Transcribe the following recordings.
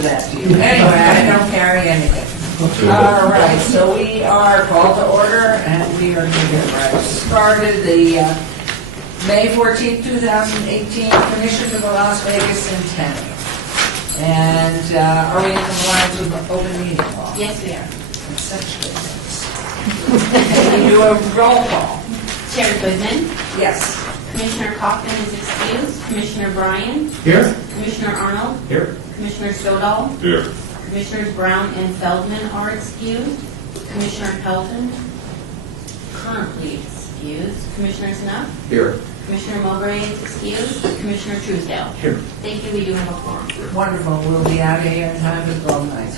give that to you. Anyway, I don't carry anything. All right, so we are called to order, and we are going to get right started. The May 14th, 2018 Commission for the Las Vegas Centennial. And are we in compliance with the open meeting law? Yes, we are. That's such good things. Can we do a roll call? Chair Goodman, Yes. Commissioner Kaufman is excused, Commissioner Bryan, Here. Commissioner Arnold, Here. Commissioner Stodahl, Here. Commissioners Brown and Feldman are excused, Commissioner Pelton currently excused, Commissioner Snuff, Here. Commissioner Mowbray is excused, Commissioner Truesdale. Here. Thank you, we do have a quorum. Wonderful. We'll be out of here in time for the golden nights.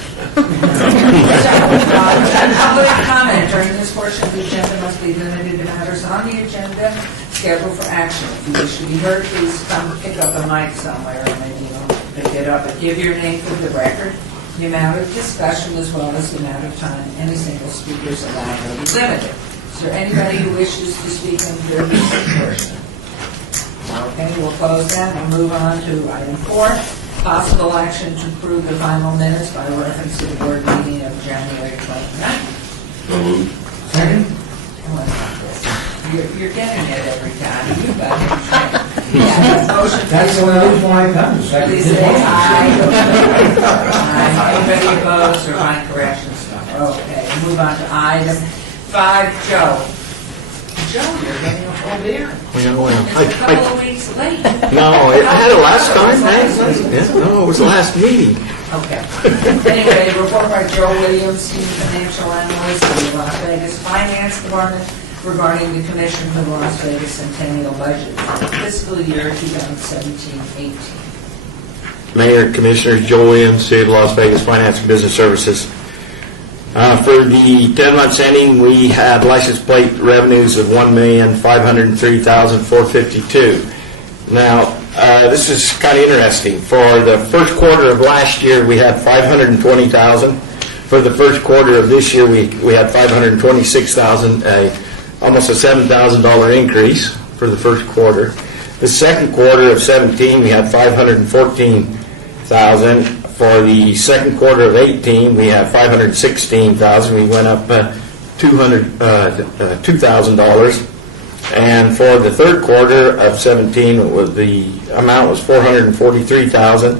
Public comment during this portion of the agenda must be limited to matters on the agenda scheduled for action. If you wish to be heard, please come pick up a mic somewhere and maybe you'll pick it up and give your name for the record. The amount of discussion as well as the amount of time any single speaker is allowed will be limited. Is there anybody who wishes to speak under this portion? Okay, we'll close that and move on to item 4, possible action to approve the final minutes by reference to the board meeting of January 29th. Second? You're getting it every time. You've got it trained. Yeah, motion. That's the only reason why I come. Please say aye. Aye. Anybody opposed or find corrections? Okay, move on to item 5, Joe. Joe, you're getting a full beer. Well, It's a couple of weeks late. no, I had it last time. No, it was the last meeting. Okay. Anyway, report by Joe Williams, Senior Financial Analyst of the Las Vegas Finance Department regarding the Commission for the Las Vegas Centennial Budget for fiscal year 2017-18. Mayor, Commissioners, Joe Williams, City of Las Vegas Finance and Business Services. For the 10 months ending, we had license plate revenues of $1,503,452. Now, this is kind of interesting. For the first quarter of last year, we had $520,000. For the first quarter of this year, we had $526,000, almost a $7,000 increase for the first quarter. The second quarter of 17, we had $514,000. For the second quarter of 18, we had $516,000. We went up $2,000. And for the third quarter of 17, the amount was $443,000.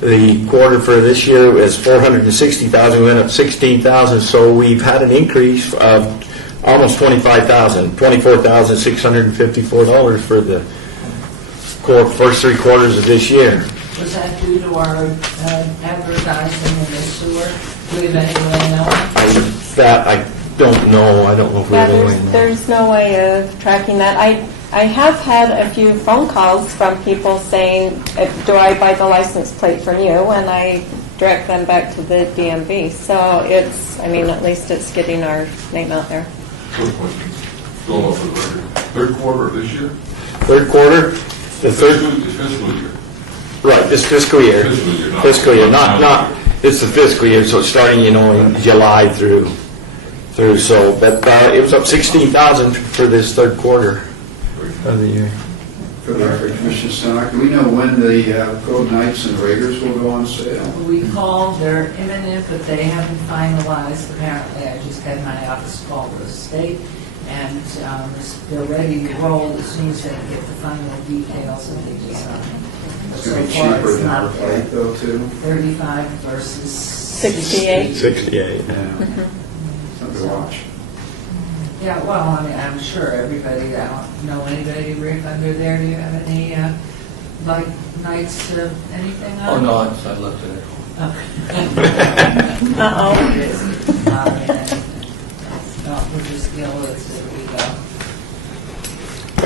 The quarter for this year is $460,000. We went up $16,000. So we've had an increase of almost $25,000, $24,654 for the first 3 quarters of this year. Was that due to our advertising in the sewer? Do we have any way of knowing? That I don't know. I don't know if we have any way to know. There's no way of tracking that. I have had a few phone calls from people saying, do I buy the license plate from you? And I direct them back to the DMV. So it's, I mean, at least it's getting our name out there. Quick question. Going off the record. Third quarter of this year? Third quarter? The third? Fiscal year. Right, this fiscal year. Fiscal year. Not, it's the fiscal year, so it's starting, in July through, so, but it was up $16,000 for this third quarter of the year. For the record, Commissioner Stock, do we know when the Gold Knights and Raiders will go on sale? We called, they're imminent, but they haven't finalized. Apparently, I just had my office call the state, and they're ready to roll as soon as they get the final details of the design. It's going to be cheaper than our plate, though, too. 35 versus 68. 68. Yeah. Something to watch. Yeah, well, I mean, I'm sure everybody, I don't know anybody, Rick, under there. Do you have any, like, nights, anything on? Oh, no, I looked at it. Uh-oh. We're just dealing with it as we go.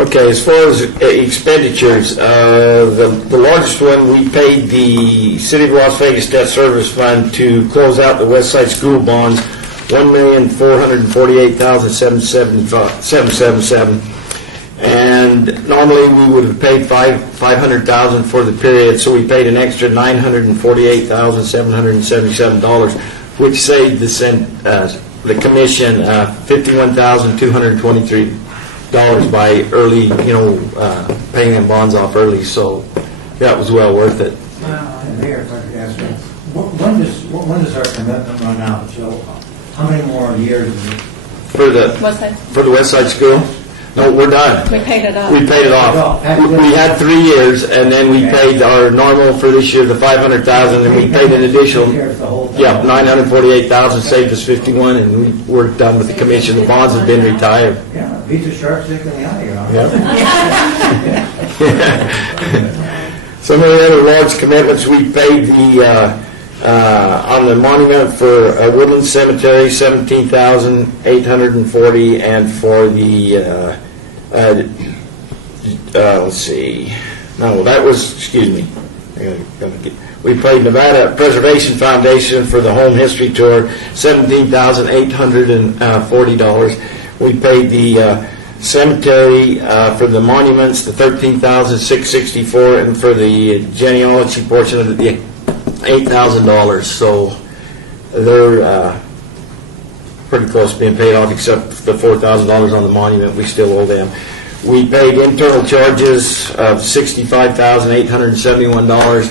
Okay, as far as expenditures, the largest one, we paid the City of Las Vegas Debt Service Fund to close out the West Side School bonds, $1,448,777. And normally we would have paid $500,000 for the period, so we paid an extra $948,777, which saved the commission $51,223 by early, paying them bonds off early. So that was well worth it. Wow, Mayor, if I could ask you, when does our commitment run out? So how many more years is it? For the What's that? for the West Side School? No, we're done. We paid it off. We paid it off. We had 3 years, and then we paid our normal for this year, the $500,000, and we paid an additional. Here's the whole thing. Yeah, 948,000, saved us 51, and we're done with the commission. The bonds have been retired. Yeah, beats a sharp stick in the eye, you know. Some of the other large commitments, we paid on the monument for Woodland Cemetery, $17,840, and for the, let's see, no, that was, excuse me, we paid Nevada Preservation Foundation for the Home History Tour, $17,840. We paid the cemetery for the monuments, the $13,664, and for the genealogy portion of the $8,000. So they're pretty close to being paid off, except the $4,000 on the monument we still owe them. We paid internal charges of $65,871.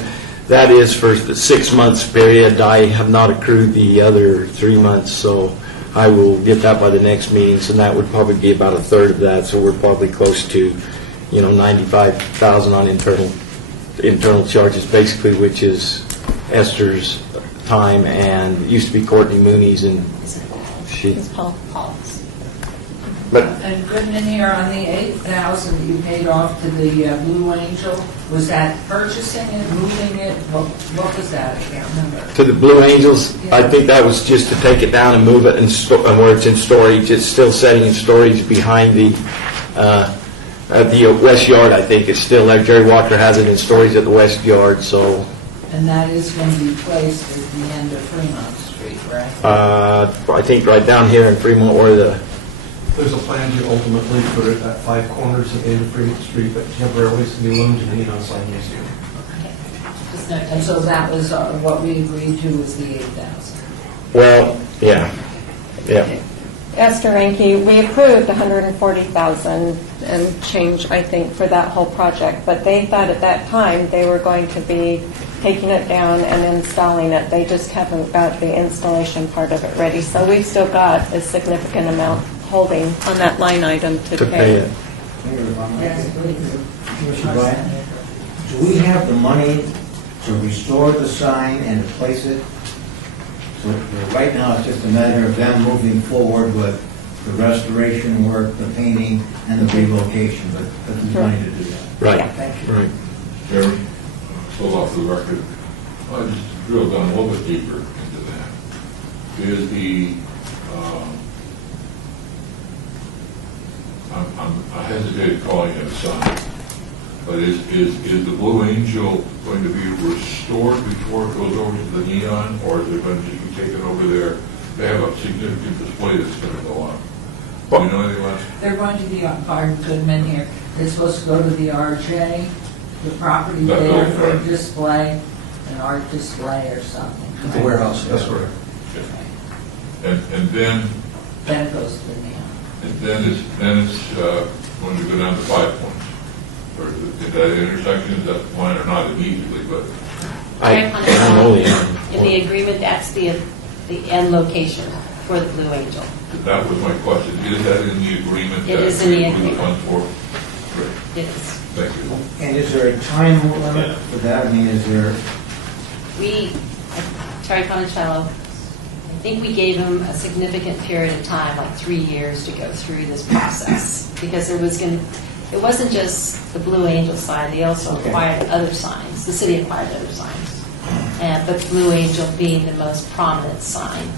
That is for the 6 months period. I have not accrued the other 3 months, so I will get that by the next meeting, so that would probably be about a third of that, so we're probably close to, $95,000 on internal charges, basically, which is Esther's time, and it used to be Courtney Mooney's, and she... It's Paul. But And Goodman here, on the $8,000 that you paid off to the Blue Angel, was that purchasing it, moving it? What was that? I can't remember. to the Blue Angels, I think that was just to take it down and move it and where it's in storage. It's still setting in storage behind the at the West Yard. I think it's still there. Jerry Walker has it in storage at the West Yard. So And that is going to be placed at the end of Fremont Street, right? I think right down here in Fremont, where the There's a plan to ultimately put it at 5 corners at the end of Fremont Street, but temporarily it's going to be loaned to the Neon Sign Museum. And so that was what we agreed to was the $8,000. well, yeah. Esther Ranke, we approved $140,000 and change, I think, for that whole project, but they thought at that time they were going to be taking it down and installing it. They just haven't got the installation part of it ready, so we've still got a significant amount holding on that line item to pay it. Mayor, if I might. Yes, please. Commissioner Bryant, do we have the money to restore the sign and to place it? So right now, it's just a matter of them moving forward with the restoration work, the painting, and the relocation, but there's money to do that. Right. Thank you. Right. Chairman, still off the record, I just drill down a little bit deeper into that. Is the, I hesitate calling it a sign, but is the Blue Angel going to be restored before it goes over to the Neon, or is it going to just be taken over there? They have a significant display that's going to go on. Do you know anything else? They're going to be on Pardon Goodman here. It's supposed to go to the RJ, the property That there building, for a right. display, an art display or something. The warehouse, that's correct. And then Then it goes to the Neon. it's going to go down to 5 points. Or at that intersection, is that one or not immediately, but I know the In the agreement, that's the end location for the Blue Angel. that was my question. Is that in the agreement? It that is in the we approve agreement. funds for? Great, It is. thank you. And is there a time limit for that? I mean, is there, Terry Conicello, I think we gave him a significant period of time, like 3 years, to go through this process. Because it wasn't just the Blue Angel sign, they also acquired other signs. The city acquired other signs. But Blue Angel being the most prominent sign.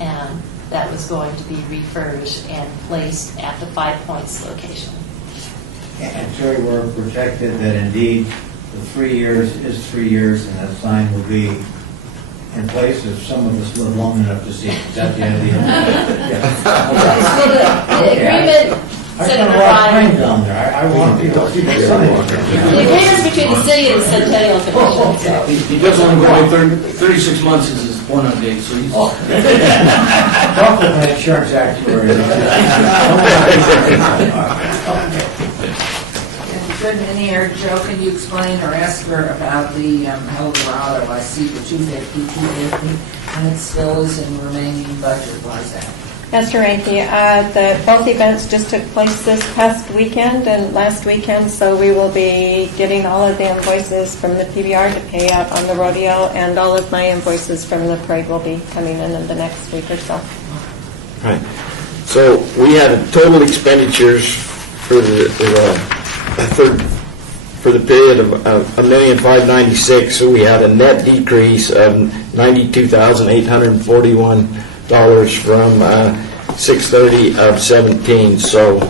And that was going to be refurbished and placed at the 5 Points location. and Terry, we're protected that indeed the 3 years is 3 years and that sign will be in place if some of us live long enough to see it. Is that the idea? The agreement, I spent Senator a lot of time Ryan, down there. I want people to see the sign. the agreement between the city and the Centennial Commission. So. He does only go 36 months is his one-up date, so he's... Talk with my insurance actuary. Good, in here, Joe, can you explain or ask her about the El Dorado? I see the 250, and it still is in remaining budget, why is that? Yes, Ranky, both events just took place this past weekend and last weekend, so we will be getting all of the invoices from the PBR to pay out on the rodeo, and all of my invoices from the parade will be coming in the next week or so. Right. So we had total expenditures for the period of $1,596,000. So we had a net decrease of $92,841 from 630 of 17. So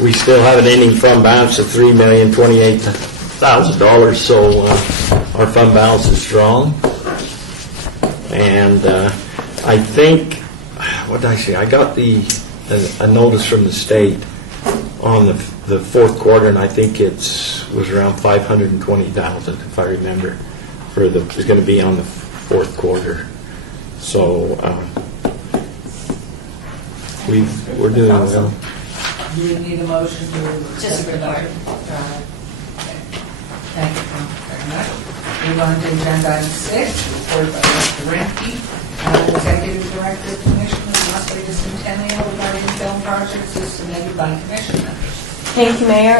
we still have an ending fund balance of $3,028,000. So our fund balance is strong, and I think. What did I say? I got a notice from the state on the fourth quarter, and I think was around 520,000, if I remember, it's going to be on the fourth quarter. So we're doing well. Do you need a motion to Just accept the budget? Thank you very much. Move on to agenda item 6, report by Mr. Remke, Executive Director of Commission of Las Vegas Centennial regarding film projects is submitted by Commission members. Thank you, Mayor.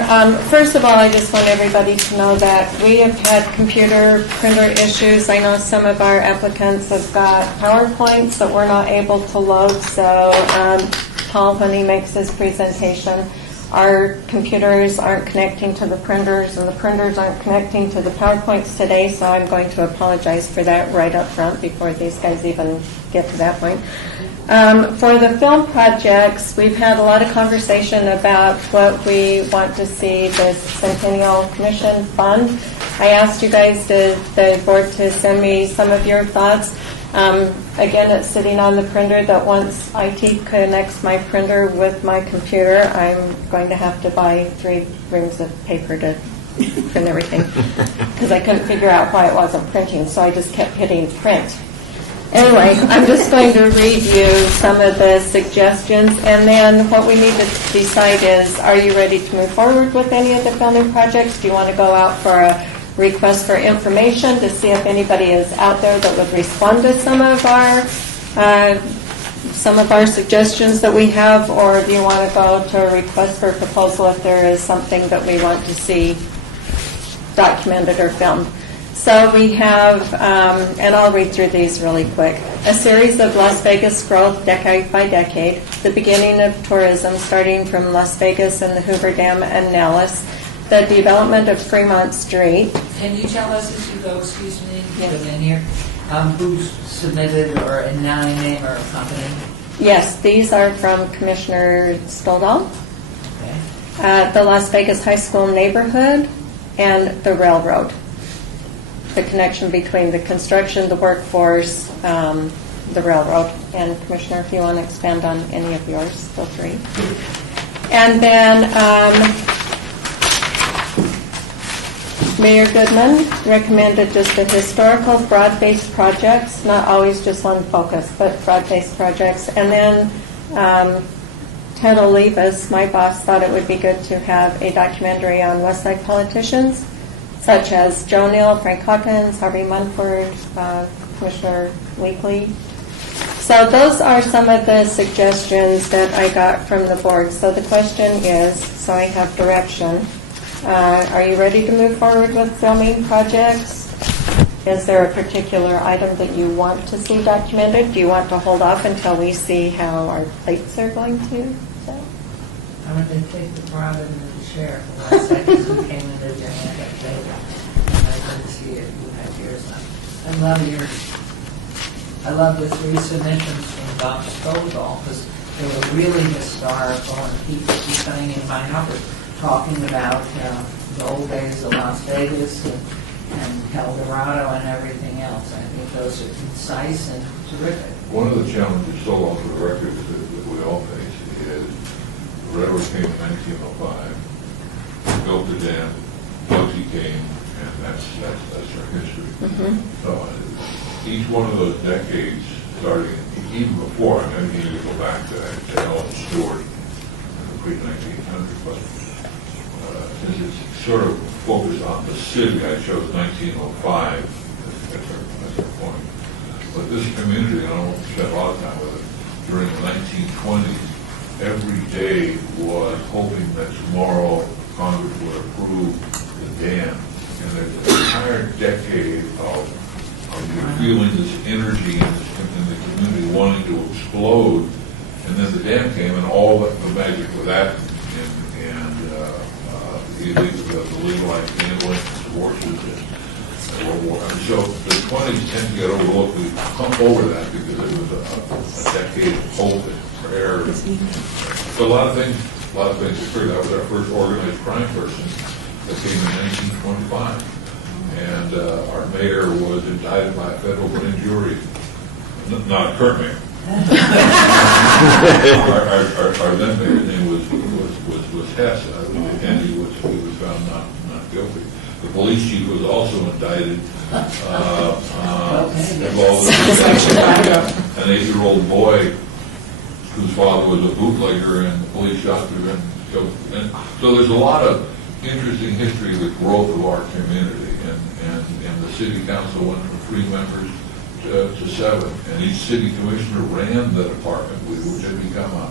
First of all, I just want everybody to know that we have had computer printer issues. I know some of our applicants have got PowerPoints that we're not able to load, so Paul, when he makes his presentation, our computers aren't connecting to the printers, and the printers aren't connecting to the PowerPoints today, so I'm going to apologize for that right up front before these guys even get to that point. For the film projects, we've had a lot of conversation about what we want to see the Centennial Commission fund. I asked you guys, the board, to send me some of your thoughts. Again, it's sitting on the printer that once IT connects my printer with my computer, I'm going to have to buy 3 rings of paper to print everything because I couldn't figure out why it wasn't printing, so I just kept hitting print. Anyway, I'm just going to read you some of the suggestions, and then what we need to decide is, are you ready to move forward with any of the filming projects? Do you want to go out for a request for information to see if anybody is out there that would respond to some of our suggestions that we have, or do you want to go to a request for proposal if there is something that we want to see documented or filmed? So we have, and I'll read through these really quick, a series of Las Vegas growth decade by decade, the beginning of tourism starting from Las Vegas and the Hoover Dam and Nellis, the development of Fremont Street. Can you tell us as you go, excuse me, Yes. put in here, who's submitted or a name or a company? Yes, these are from Commissioner Stoldal, Okay. the Las Vegas High School neighborhood, and the railroad. The connection between the construction, the workforce, the railroad. And Commissioner, if you want to expand on any of yours, feel free. And then Mayor Goodman recommended just the historical broad-based projects, not always just one focus, but broad-based projects. And then Ted Olivas, my boss, thought it would be good to have a documentary on West Side politicians, such as Joe Neal, Frank Hawkins, Harvey Munford, Commissioner Weekly. So those are some of the suggestions that I got from the board. So the question is, so I have direction. Are you ready to move forward with filming projects? Is there a particular item that you want to see documented? Do you want to hold off until we see how our plates are going to? I'm going to take the pride of the sheriff. The last second who came in the gym, I got paid. I didn't see it. You had yours. I love yours. I love the 3 submissions from Bob Stoldal because they were really historical, and people keep coming in my office talking about the old days of Las Vegas and El Dorado and everything else. I think those are concise and terrific. One of the challenges, so on for the record, that we all face is the railroad came in 1905, built the dam, Bugsy came, and that's our history. Mm-hmm. So each one of those decades, starting even before, I mean, you need to go back to Ellen Stewart in the pre-1900s, but since it's sort of focused on the city, I chose 1905 as our point. But this community, and I won't spend a lot of time with it, during the 1920s, every day was hoping that tomorrow Congress would approve the dam. And there's an entire decade of you feeling this energy in the community wanting to explode. And then the dam came and all the magic of that and the legalized gambling, divorces, and World War. And so the 20s tend to get overlooked. We come over that because it was a decade of hope and prayer. So a lot of things occurred. That was our first organized crime person that came in 1925. And our mayor was indicted by a federal grand jury. Not a current mayor. Our then mayor's name was Hess, and he was found not guilty. The police chief was also indicted. Involved in an 8-year-old boy whose father was a bootlegger, and the police shot through him. And so there's a lot of interesting history of the growth of our community, and the city council went from 3 members to 7, and each city commissioner ran the department, which had become a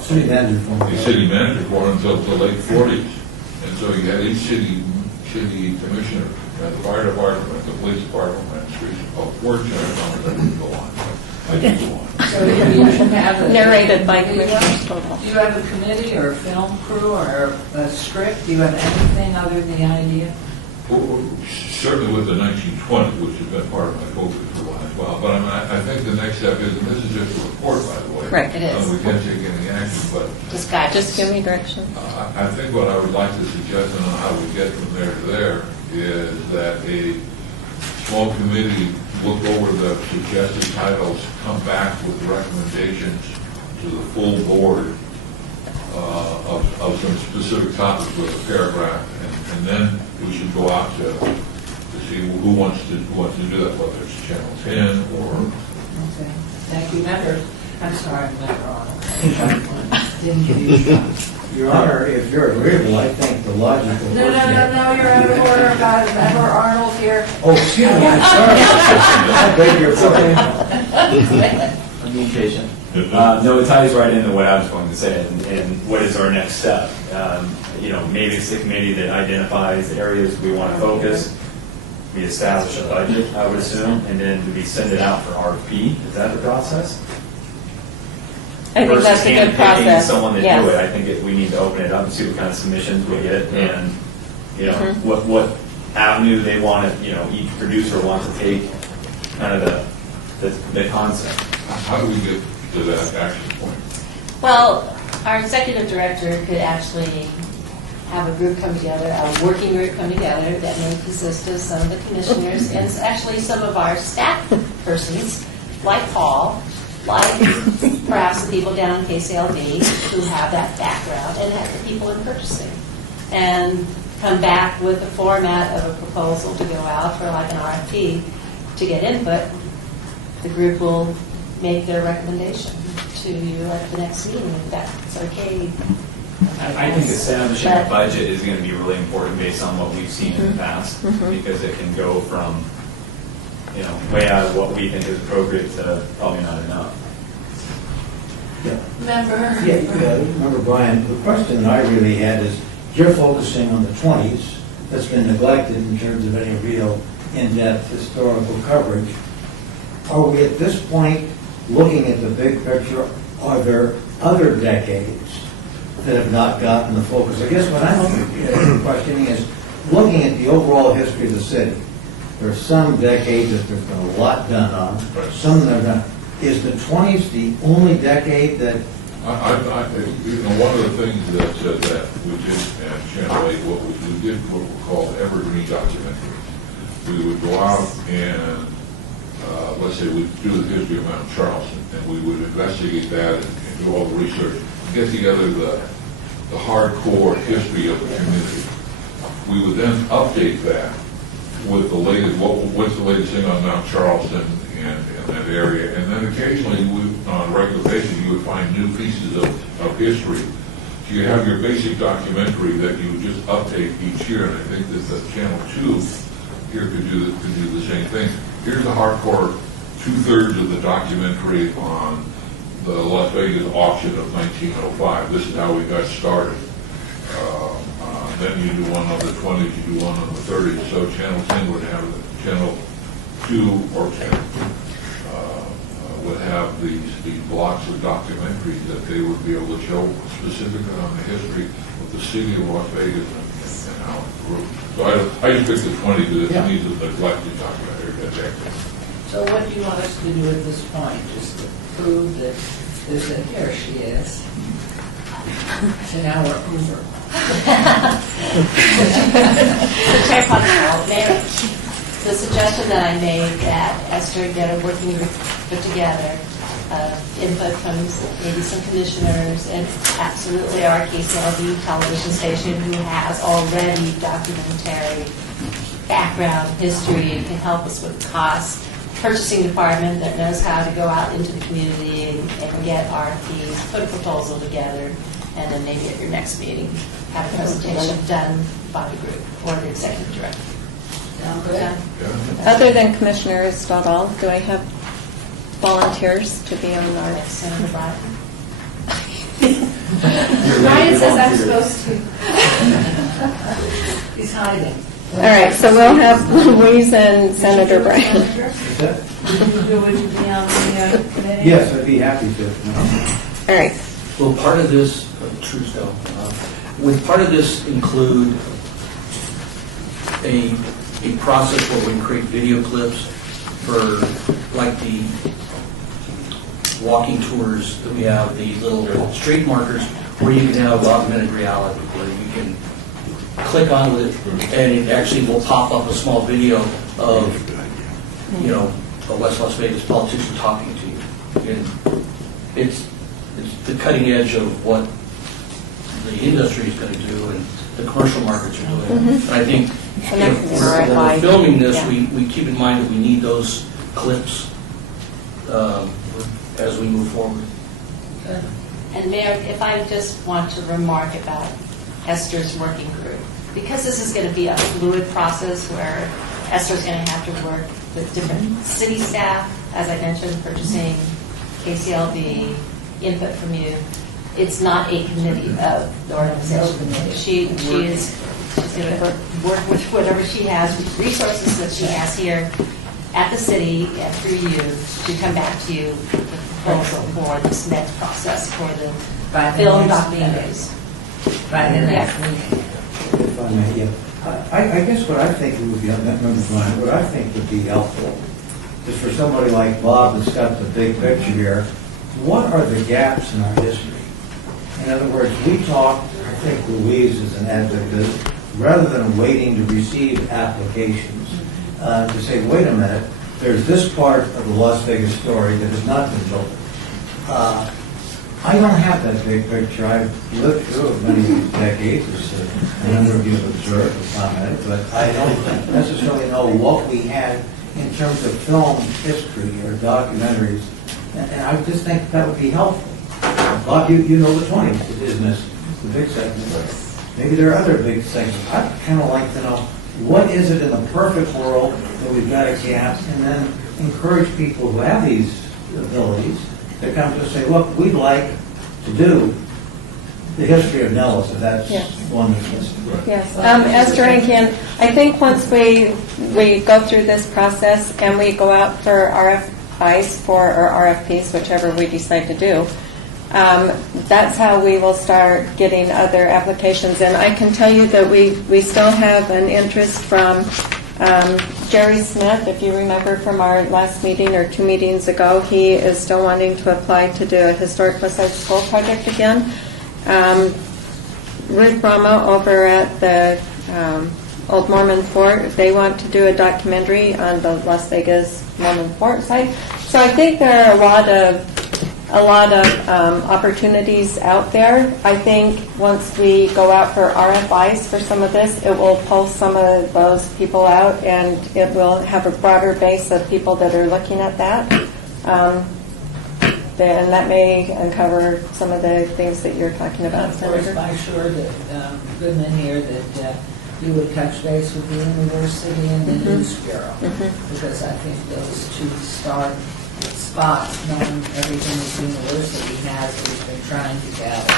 City manager for until the late 40s. And so you had each city commissioner, the fire department, the police department, and the streets. Fortunately, I didn't go on. I didn't go on. So you have Narrated by Commissioner Stovall. Do you have a committee or a film crew or a script? Do you have anything other than the idea? Well, certainly with the 1920s, which has been part of my focus for a while as well. But I think the next step is, and this is just a report, by the way. Right. It is. We can't take any action, but Just guidance. Just give me direction. I think what I would like to suggest on how we get from there to there is that a small committee look over the suggested titles, come back with recommendations to the full board of some specific topics with a paragraph, and then we should go out to see who wants to do that, whether it's Channel 10 or. Okay. Thank you, members. I'm sorry, Member Arnold. Didn't give you a shot. Your Honor, if you're agreeable, I think the logical. No, you're out of order, God. Member Arnold here. Oh, excuse me, I'm sorry. I beg your pardon. I'm being patient. No, it ties right into what I was going to say, and what is our next step? Maybe it's the committee that identifies areas we want to focus. We establish a budget, I would assume, and then we send it out for RFP. Is that the process? I think that's a good Versus handpicking process. someone to Yes. do it. I think we need to open it up and see what kind of submissions we get, and Mm-hmm. what avenue they want to, each producer wants to take, kind of the concept. How do we get to that action point? Well, our executive director could actually have a group come together, a working group come together that may consist of some of the commissioners and actually some of our staff persons, like Paul, like perhaps the people down in KCLD who have that background, and have the people in purchasing, and come back with a format of a proposal to go out for like an RFP to get input. The group will make their recommendation to you at the next meeting, if that's okay. I think establishing a budget is going to be really important based on what we've seen in the past, because it can go from, way out of what we think is appropriate to probably not enough. Member. Brian, the question that I really had is, you're focusing on the 20s, that's been neglected in terms of any real in-depth historical coverage. Are we at this point looking at the big picture? Are there other decades that have not gotten the focus? I guess what I'm questioning is looking at the overall history of the city. There are some decades that there's been a lot done on, some that are done. Is the 20s the only decade that? One of the things that we did at Channel 8, we did what we call evergreen documentaries. We would go out and, let's say we do the history of Mount Charleston, and we would investigate that and do all the research, get together the hardcore history of the community. We would then update that with the latest, what's the latest thing on Mount Charleston and that area, and then occasionally on a regular basis you would find new pieces of history. you have your basic documentary that you just update each year, and I think that the Channel 2 here could do the same thing. Here's the hardcore 2/3 of the documentary on the Las Vegas auction of 1905. This is how we got started. Then you do one on the 20s, you do one on the 30s. So Channel 10 would have Channel 2 or 10 would have these blocks of documentaries that they would be able to show specifically on the history of the city of Las Vegas and how it grew. So I just picked the 20 because it needs a neglected documentary. So what do you want us to do at this point? Just to prove that there's a, here she is. So now we're over. The suggestion that I made that Esther get a working group put together, input from maybe some commissioners, and absolutely our KCLD television station who has already documentary background history and can help us with costs. Purchasing department that knows how to go out into the community and get RFPs, put a proposal together, and then maybe at your next meeting, have a presentation done by the group or the executive director. Sound good? Other than Commissioner Stadal, do I have volunteers to be on our? Like Senator Biden. Ryan says I'm supposed to. He's hiding. All right, so we'll have Louise and Senator Bryan. Would you be on the committee? Yes, I'd be happy to. All right. Will part of this, Truesdale, would part of this include a process where we create video clips for like the walking tours that we have, the little street markers, where you can have augmented reality, where you can click on it and it actually will pop up a small video of, a West Las Vegas politician talking to you. And it's the cutting edge of what the industry is going to do and the commercial markets are doing. And I think if we're filming this, we keep in mind that we need those clips as we move forward. And Mayor, if I just want to remark about Esther's working group, because this is going to be a fluid process where Esther's going to have to work with different city staff, as I mentioned, purchasing, KCLB, input from you. It's not a committee of the organization. She's going to work with whatever she has, with resources that she has here at the city and through you to come back to you with a proposal for this next process for the film documentaries. By the next meeting. If I may, yeah. I guess what I think would be, what I think would be helpful is for somebody like Bob that's got the big picture here, what are the gaps in our history? In other words, we talk, I think Louise is an advocate, rather than waiting to receive applications, to say, wait a minute, there's this part of the Las Vegas story that has not been built. I don't have that big picture. I've lived through it many decades, as a number of you have observed and commented, but I don't necessarily know what we had in terms of film history or documentaries, and I just think that would be helpful. Bob, you know the 20s, the business, the big segment. Maybe there are other big segments. I'd kind of like to know, what is it in the perfect world that we've got a gap, and then encourage people who have these abilities to come to say, look, we'd like to do the history of Nellis, if that's one that's listed. Yes, Esther, again, I think once we go through this process and we go out for RFIs or RFPs, whichever we decide to do, that's how we will start getting other applications. And I can tell you that we still have an interest from Jerry Smith, if you remember from our last meeting or 2 meetings ago. He is still wanting to apply to do a historic Westside School project again. Ruth Brahma over at the Old Mormon Fort, they want to do a documentary on the Las Vegas Mormon Fort site. So I think there are a lot of opportunities out there. I think once we go out for RFIs for some of this, it will pull some of those people out, and it will have a broader base of people that are looking at that. And that may uncover some of the things that you're talking And about, of course, Senator. I'm sure that Goodman here, that you would touch base with the university and the News Bureau, because I think those two spots, knowing everything that the university has, that we've been trying to gather,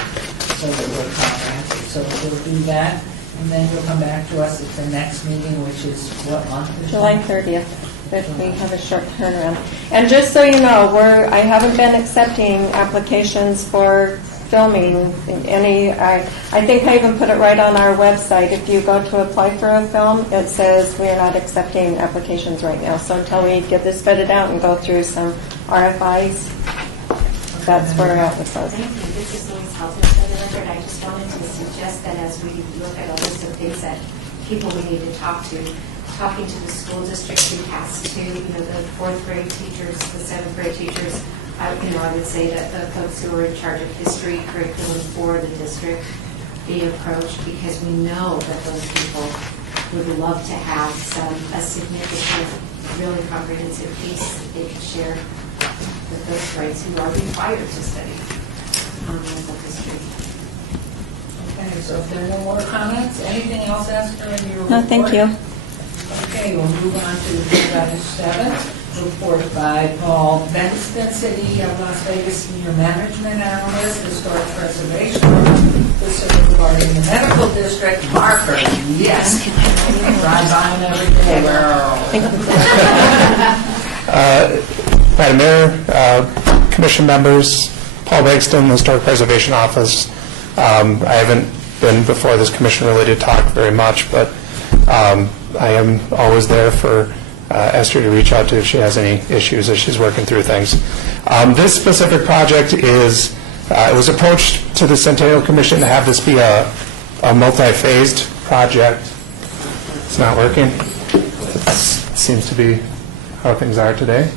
so that we're comprehensive. So we'll do that, and then you'll come back to us at the next meeting, which is what month? July 30th, if we have a short turnaround. And just so you know, I haven't been accepting applications for filming any, I think I even put it right on our website. If you go to apply for a film, it says we are not accepting applications right now. So until we get this vetted out and go through some RFIs, that's where we're at with those. Thank you. This is Louise Helton, Senator, and I just wanted to suggest that as we look at a list of things that people we need to talk to, talking to the school district who has to, the fourth grade teachers, the seventh grade teachers, I would say that the folks who are in charge of history curriculum for the district be approached, because we know that those people would love to have a significant, really comprehensive piece that they could share with those grades who are required to study local history. Okay, so if there are no more comments, anything else, Esther, in your report? No, thank you. Okay, we'll move on to item 7, report by Paul Benston, City of Las Vegas Senior Management Analyst, Historic Preservation, this is regarding the medical district marker. Yes. Drive by them every day. Madam Mayor, Commission members, Paul Begston, Historic Preservation Office. I haven't been before this commission really to talk very much, but I am always there for Esther to reach out to if she has any issues as she's working through things. This specific project is, it was approached to the Centennial Commission to have this be a multi-phased project. It's not working. It seems to be how things are today.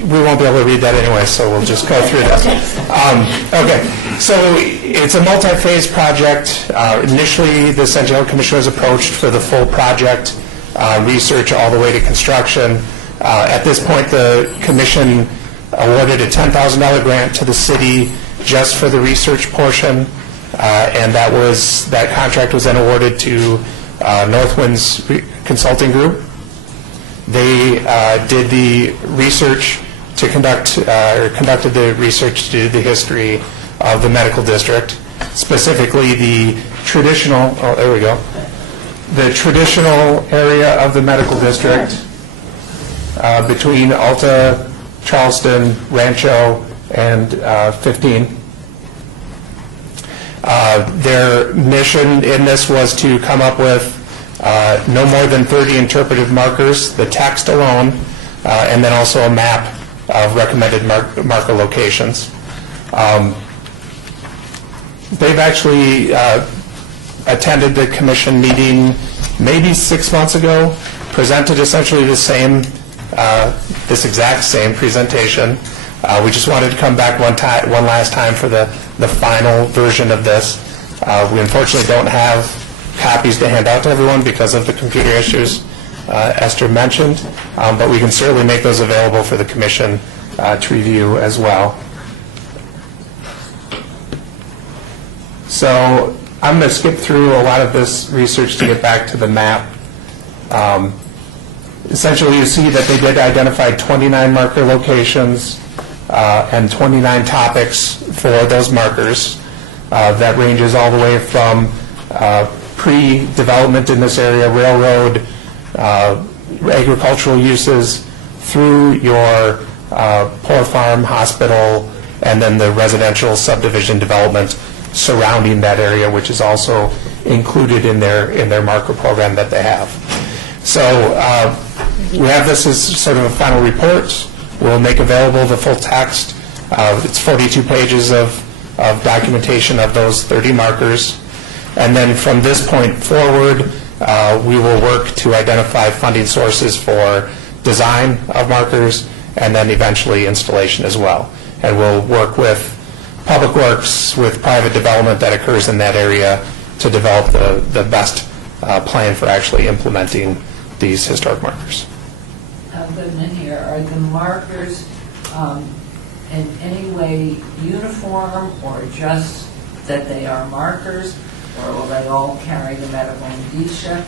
We won't be able to read that anyway, so we'll just go through this. Okay, so it's a multi-phase project. Initially, the Centennial Commission was approached for the full project, research all the way to construction. At this point, the commission awarded a $10,000 grant to the city just for the research portion, and that contract was then awarded to Northwind's Consulting Group. They did the research to conducted the research to do the history of the medical district, specifically the traditional, the traditional area of the medical district between Alta, Charleston, Rancho, and 15. Their mission in this was to come up with no more than 30 interpretive markers, the text alone, and then also a map of recommended marker locations. They've actually attended the commission meeting maybe 6 months ago, presented essentially the same, this exact same presentation. We just wanted to come back one last time for the final version of this. We unfortunately don't have copies to hand out to everyone because of the computer issues Esther mentioned, but we can certainly make those available for the commission to review as well. So I'm going to skip through a lot of this research to get back to the map. Essentially, you see that they did identify 29 marker locations and 29 topics for those markers. That ranges all the way from pre-development in this area, railroad, agricultural uses, through your poor farm, hospital, and then the residential subdivision development surrounding that area, which is also included in their marker program that they have. So we have this as sort of a final report. We'll make available the full text. It's 42 pages of documentation of those 30 markers. And then from this point forward, we will work to identify funding sources for design of markers and then eventually installation as well. And we'll work with Public Works, with private development that occurs in that area to develop the best plan for actually implementing these historic markers. Goodman here, are the markers in any way uniform or just that they are markers, or will they all carry the medical indicia?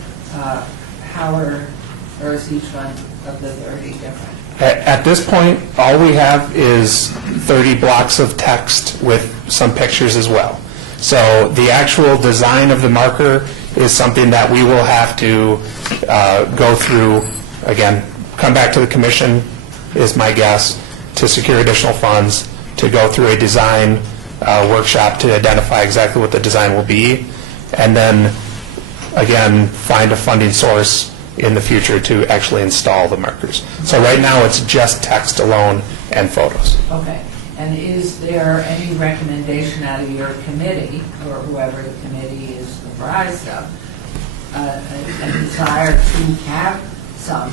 Or is each one of the 30 different? At this point, all we have is 30 blocks of text with some pictures as well. So the actual design of the marker is something that we will have to go through, again, come back to the commission, is my guess, to secure additional funds, to go through a design workshop to identify exactly what the design will be, and then, again, find a funding source in the future to actually install the markers. So right now, it's just text alone and photos. Okay. And is there any recommendation out of your committee, or whoever the committee is comprised of, a desire to have some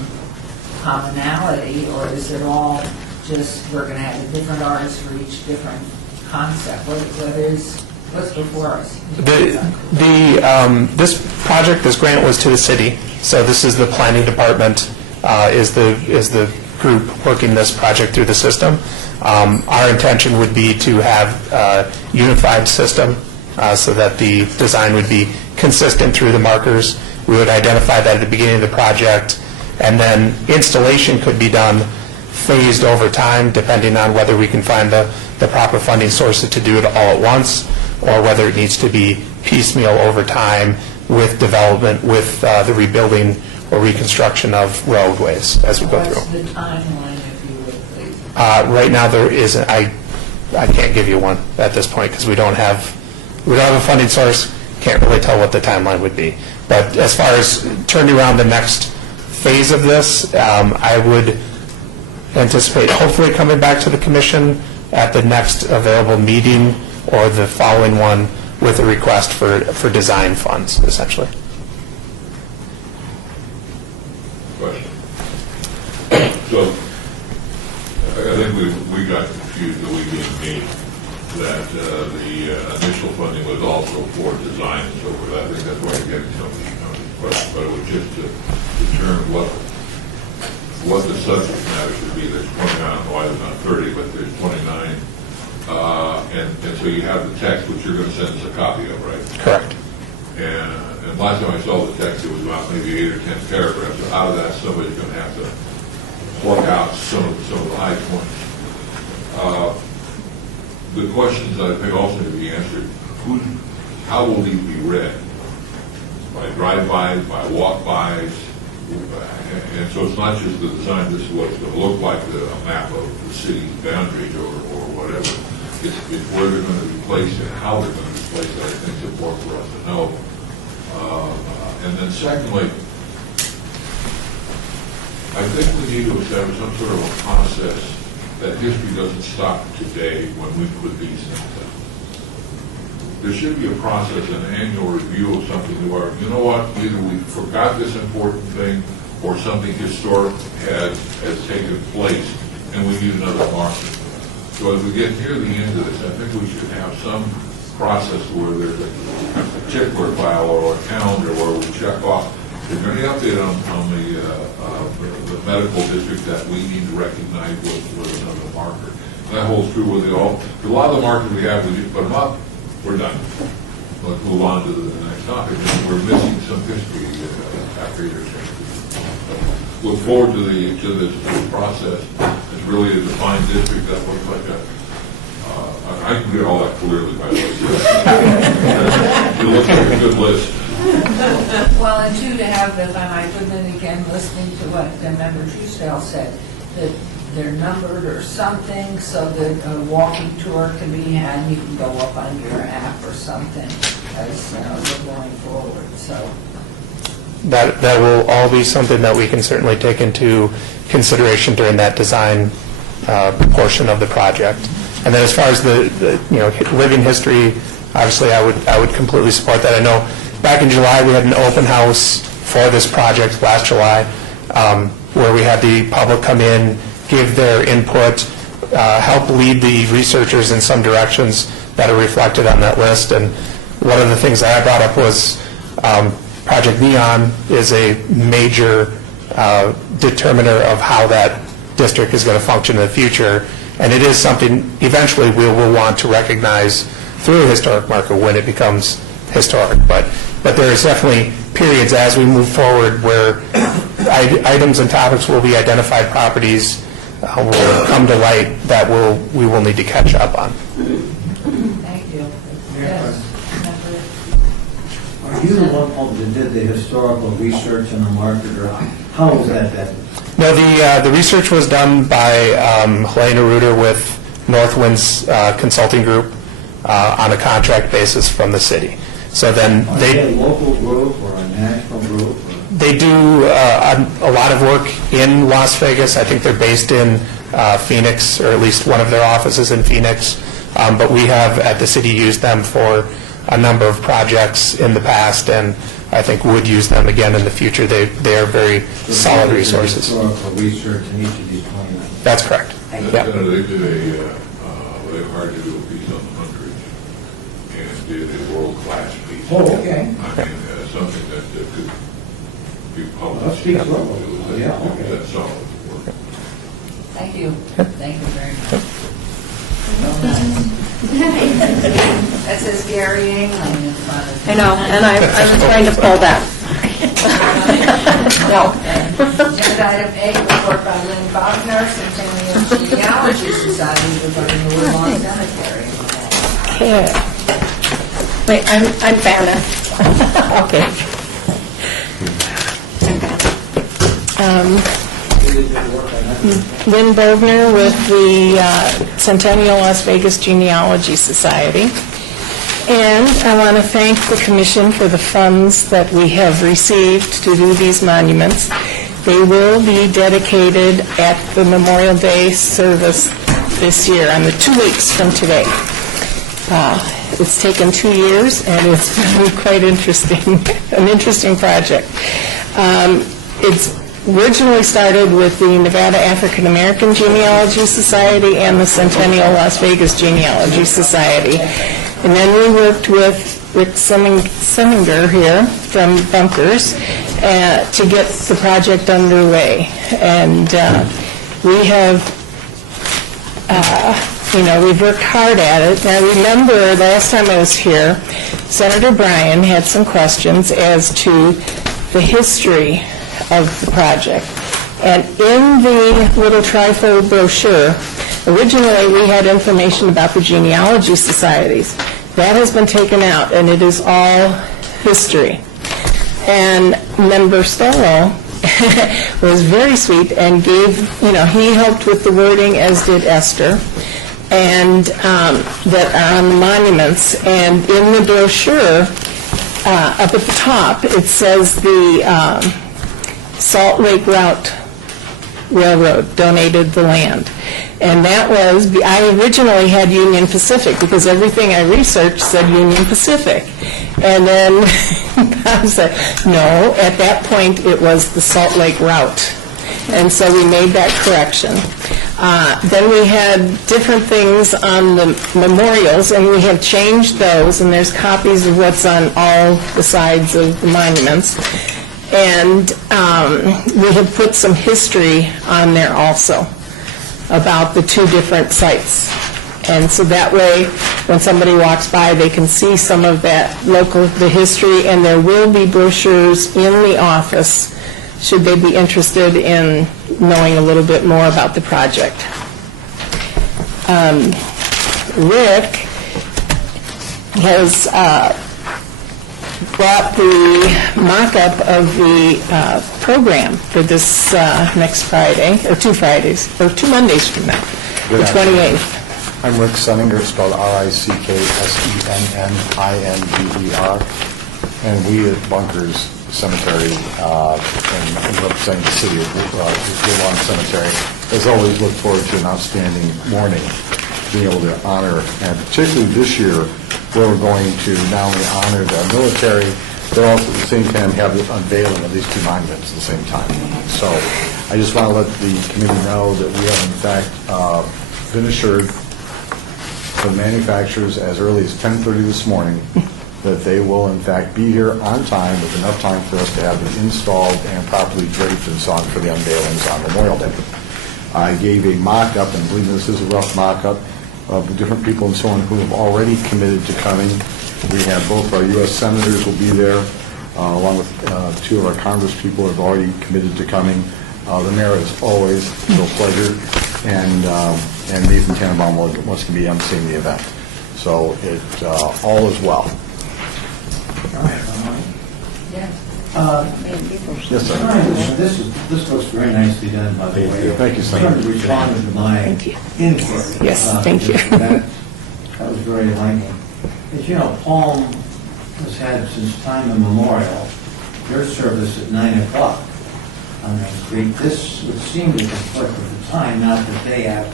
commonality, or is it all just we're going to have a different artist for each different concept? What's before us? This project, this grant was to the city, so this is the planning department, is the group working this project through the system. Our intention would be to have a unified system so that the design would be consistent through the markers. We would identify that at the beginning of the project, and then installation could be done phased over time, depending on whether we can find the proper funding sources to do it all at once, or whether it needs to be piecemeal over time with development, with the rebuilding or reconstruction of roadways as we go through. What's the timeline, if you would, please? Right now, there isn't. I can't give you one at this point because we don't have a funding source. Can't really tell what the timeline would be. But as far as turning around the next phase of this, I would anticipate hopefully coming back to the commission at the next available meeting or the following one with a request for design funds, essentially. Question. So, I think we got confused the week in me that the initial funding was also for design and so forth. I think that's why you're getting some of these numbers. But it was just to determine what the subject matter should be. There's 29, why there's not 30, but there's 29. And so you have the text, which you're going to send us a copy of, right? Correct. And last time I saw the text, it was about maybe 8 or 10 paragraphs. So out of that, somebody's going to have to pluck out some of the high points. The questions I think also need to be answered: how will these be read? By drive-bys, by walk-bys, and so it's not just the design. This is what it's going to look like, a map of the city's boundaries or whatever. It's where they're going to be placed and how they're going to be placed that I think is important for us to know. And then secondly, I think we need to establish some sort of a process that history doesn't stop today when we put these things in. There should be a process, an annual review of something where, you know what, either we forgot this important thing or something historic has taken place and we need another marker. So as we get near the end of this, I think we should have some process where there's a particular file or a calendar where we check off, is there any update on the medical district that we need to recognize with another marker? And that holds true with a lot of the markers we have, we just put them up, we're done. Let's move on to the next topic. We're missing some history after years. Look forward to this process. It's really a defined district that looks like a. I can get all that clearly, by the way. It looks like a good list. Well, and two, to have, if I might put in again, listening to what Member Truesdale said, that they're numbered or something so that a walking tour can be had, you can go up on your app or something as we're going forward, so. That will all be something that we can certainly take into consideration during that design portion of the project. And then as far as the living history, obviously I would completely support that. I know back in July we had an open house for this project last July where we had the public come in, give their input, help lead the researchers in some directions that are reflected on that list. And one of the things that I brought up was Project Neon is a major determiner of how that district is going to function in the future. And it is something eventually we will want to recognize through a historic marker when it becomes historic. But there is definitely periods as we move forward where items and topics will be identified, properties will come to light that we will need to catch up on. Thank you. Yes. Are you the one that did the historical research on the market, or how was that done? No, the research was done by Helena Reuter with Northwind's Consulting Group on a contract basis from the city. So then Are they a local group or a national group? they do a lot of work in Las Vegas. I think they're based in Phoenix, or at least one of their offices in Phoenix. But we have at the city used them for a number of projects in the past, and I think would use them again in the future. They are very solid resources. Historical research in each of these 29. That's correct. They Yep. did they hired to do a piece on the hundreds and did a world-class piece. Oh, okay. I mean, something that could be published. That speaks well. It was Yeah, okay. That's solid work. Thank you. Thank you very much. That says Gary England in front of I it. know, and I was trying to pull that. No. Agenda item A, report by Lynn Bogner, Centennial Genealogy Society regarding the Woodlawn Cemetery. Okay. Wait, I'm Vanna. Okay. Lynn Bogner with the Centennial Las Vegas Genealogy Society. And I want to thank the commission for the funds that we have received to do these monuments. They will be dedicated at the Memorial Day service this year, on the 2 weeks from today. It's taken 2 years, and it's been quite interesting, an interesting project. It's originally started with the Nevada African American Genealogy Society and the Centennial Las Vegas Genealogy Society. And then we worked with Rick Semminger here from Bunkers to get the project underway. And we have, we've worked hard at it. Now, I remember last time I was here, Senator Bryan had some questions as to the history of the project. And in the little trifold brochure, originally we had information about the genealogy societies. That has been taken out, and it is all history. And Member Stolo was very sweet and gave, he helped with the wording, as did Esther, and that are on the monuments. And in the brochure, up at the top, it says the Salt Lake Route Railroad donated the land. And that was, I originally had Union Pacific, because everything I researched said Union Pacific. And then I said, no, at that point it was the Salt Lake Route. And so we made that correction. Then we had different things on the memorials, and we have changed those, and there's copies of what's on all the sides of the monuments. And we have put some history on there also about the two different sites. And so that way, when somebody walks by, they can see some of that the history, and there will be brochures in the office should they be interested in knowing a little bit more about the project. Rick has brought the mock-up of the program for this next Friday, or 2 Fridays, or 2 Mondays from now, the 28th. I'm Rick Senninger, spelled R-I-C-K-S-E-N-N-I-N-G-E-R, and we at Bunkers Cemetery, and representing the city of Woodlawn Cemetery, as always look forward to an outstanding morning, being able to honor, and particularly this year, where we're going to not only honor the military, but also at the same time have the unveiling of these 2 monuments at the same time. So I just want to let the committee know that we have in fact been assured from manufacturers as early as 10:30 this morning that they will in fact be here on time with enough time for us to have it installed and properly draped and so on for the unveilings on Memorial Day. I gave a mock-up, and believe me, this is a rough mock-up, of the different people and so on who have already committed to coming. We have both our U.S. senators will be there, along with two of our Congress people who have already committed to coming. The mayor is always a pleasure, and Nathan Tannenbaum wants to be emceeing the event. So all is well. Yes, sir. This looks very nicely done, by the way. Thank you, sir. You sort of responded to my inquiry. Yes, thank you. That was very enlightening. As you know, Palm has had since time immemorial their service at 9 o'clock on Main Street. This would seem to conflict with the time, not that they have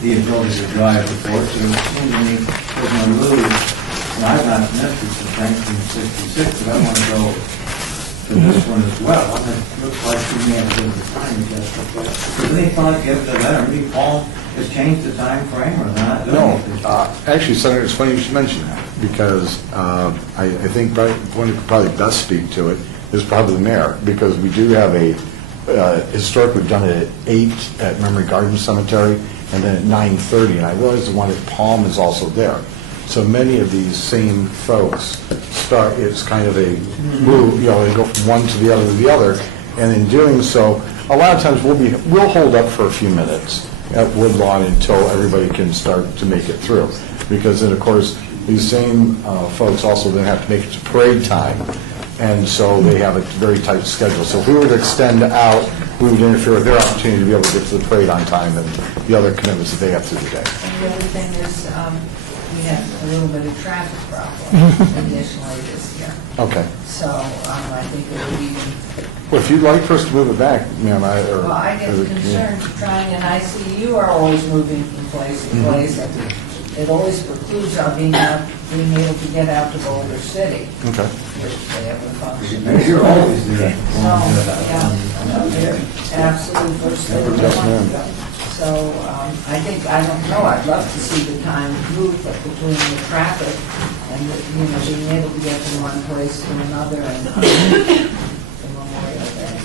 the ability to drive before, so it would seem to me there's no lose. And I've not missed it since 1966, but I want to go to this one as well. And it looks like we may have a bit of a time adjustment. But does any thought given to that? Or maybe Paul has changed the time frame or not? No, actually, Senator, it's funny you should mention that, because I think one who could probably best speak to it is probably the mayor, because we do have historically, we've done it at 8 at Memory Garden Cemetery, and then at 9:30, and I realize the one at Palm is also there. So many of these same folks start, it's kind of a move, they go from one to the other, and in doing so, a lot of times we'll hold up for a few minutes at Woodlawn until everybody can start to make it through. Because then, of course, these same folks also then have to make it to parade time, and so they have a very tight schedule. So if we were to extend out, we would interfere with their opportunity to be able to get to the parade on time and the other commitments that they have through the day. And the other thing is, we had a little bit of traffic problem initially this year. Okay. So I think it would even, Well, if you'd like for us to move it back, ma'am, well, I get concerned trying, and I see you are always moving from place to place, and it always precludes our being able to get out to Boulder City, Okay. which they have a function. You're always there. So, yeah, they're absolute first thing we Yes, want ma'am. to go. So I think, I don't know, I'd love to see the time move, but between the traffic and, being able to get from one place to another and the Memorial Day.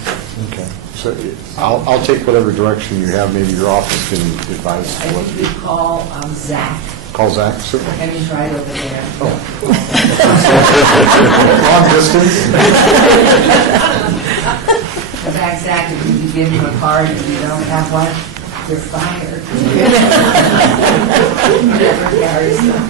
Okay. So I'll take whatever direction you have. Maybe your office can advise. I think we call Zach, Call Zach, certainly. and he's right over there. Long distance? In fact, Zach, if you give him a card and you don't have one, you're fired. Never carries them.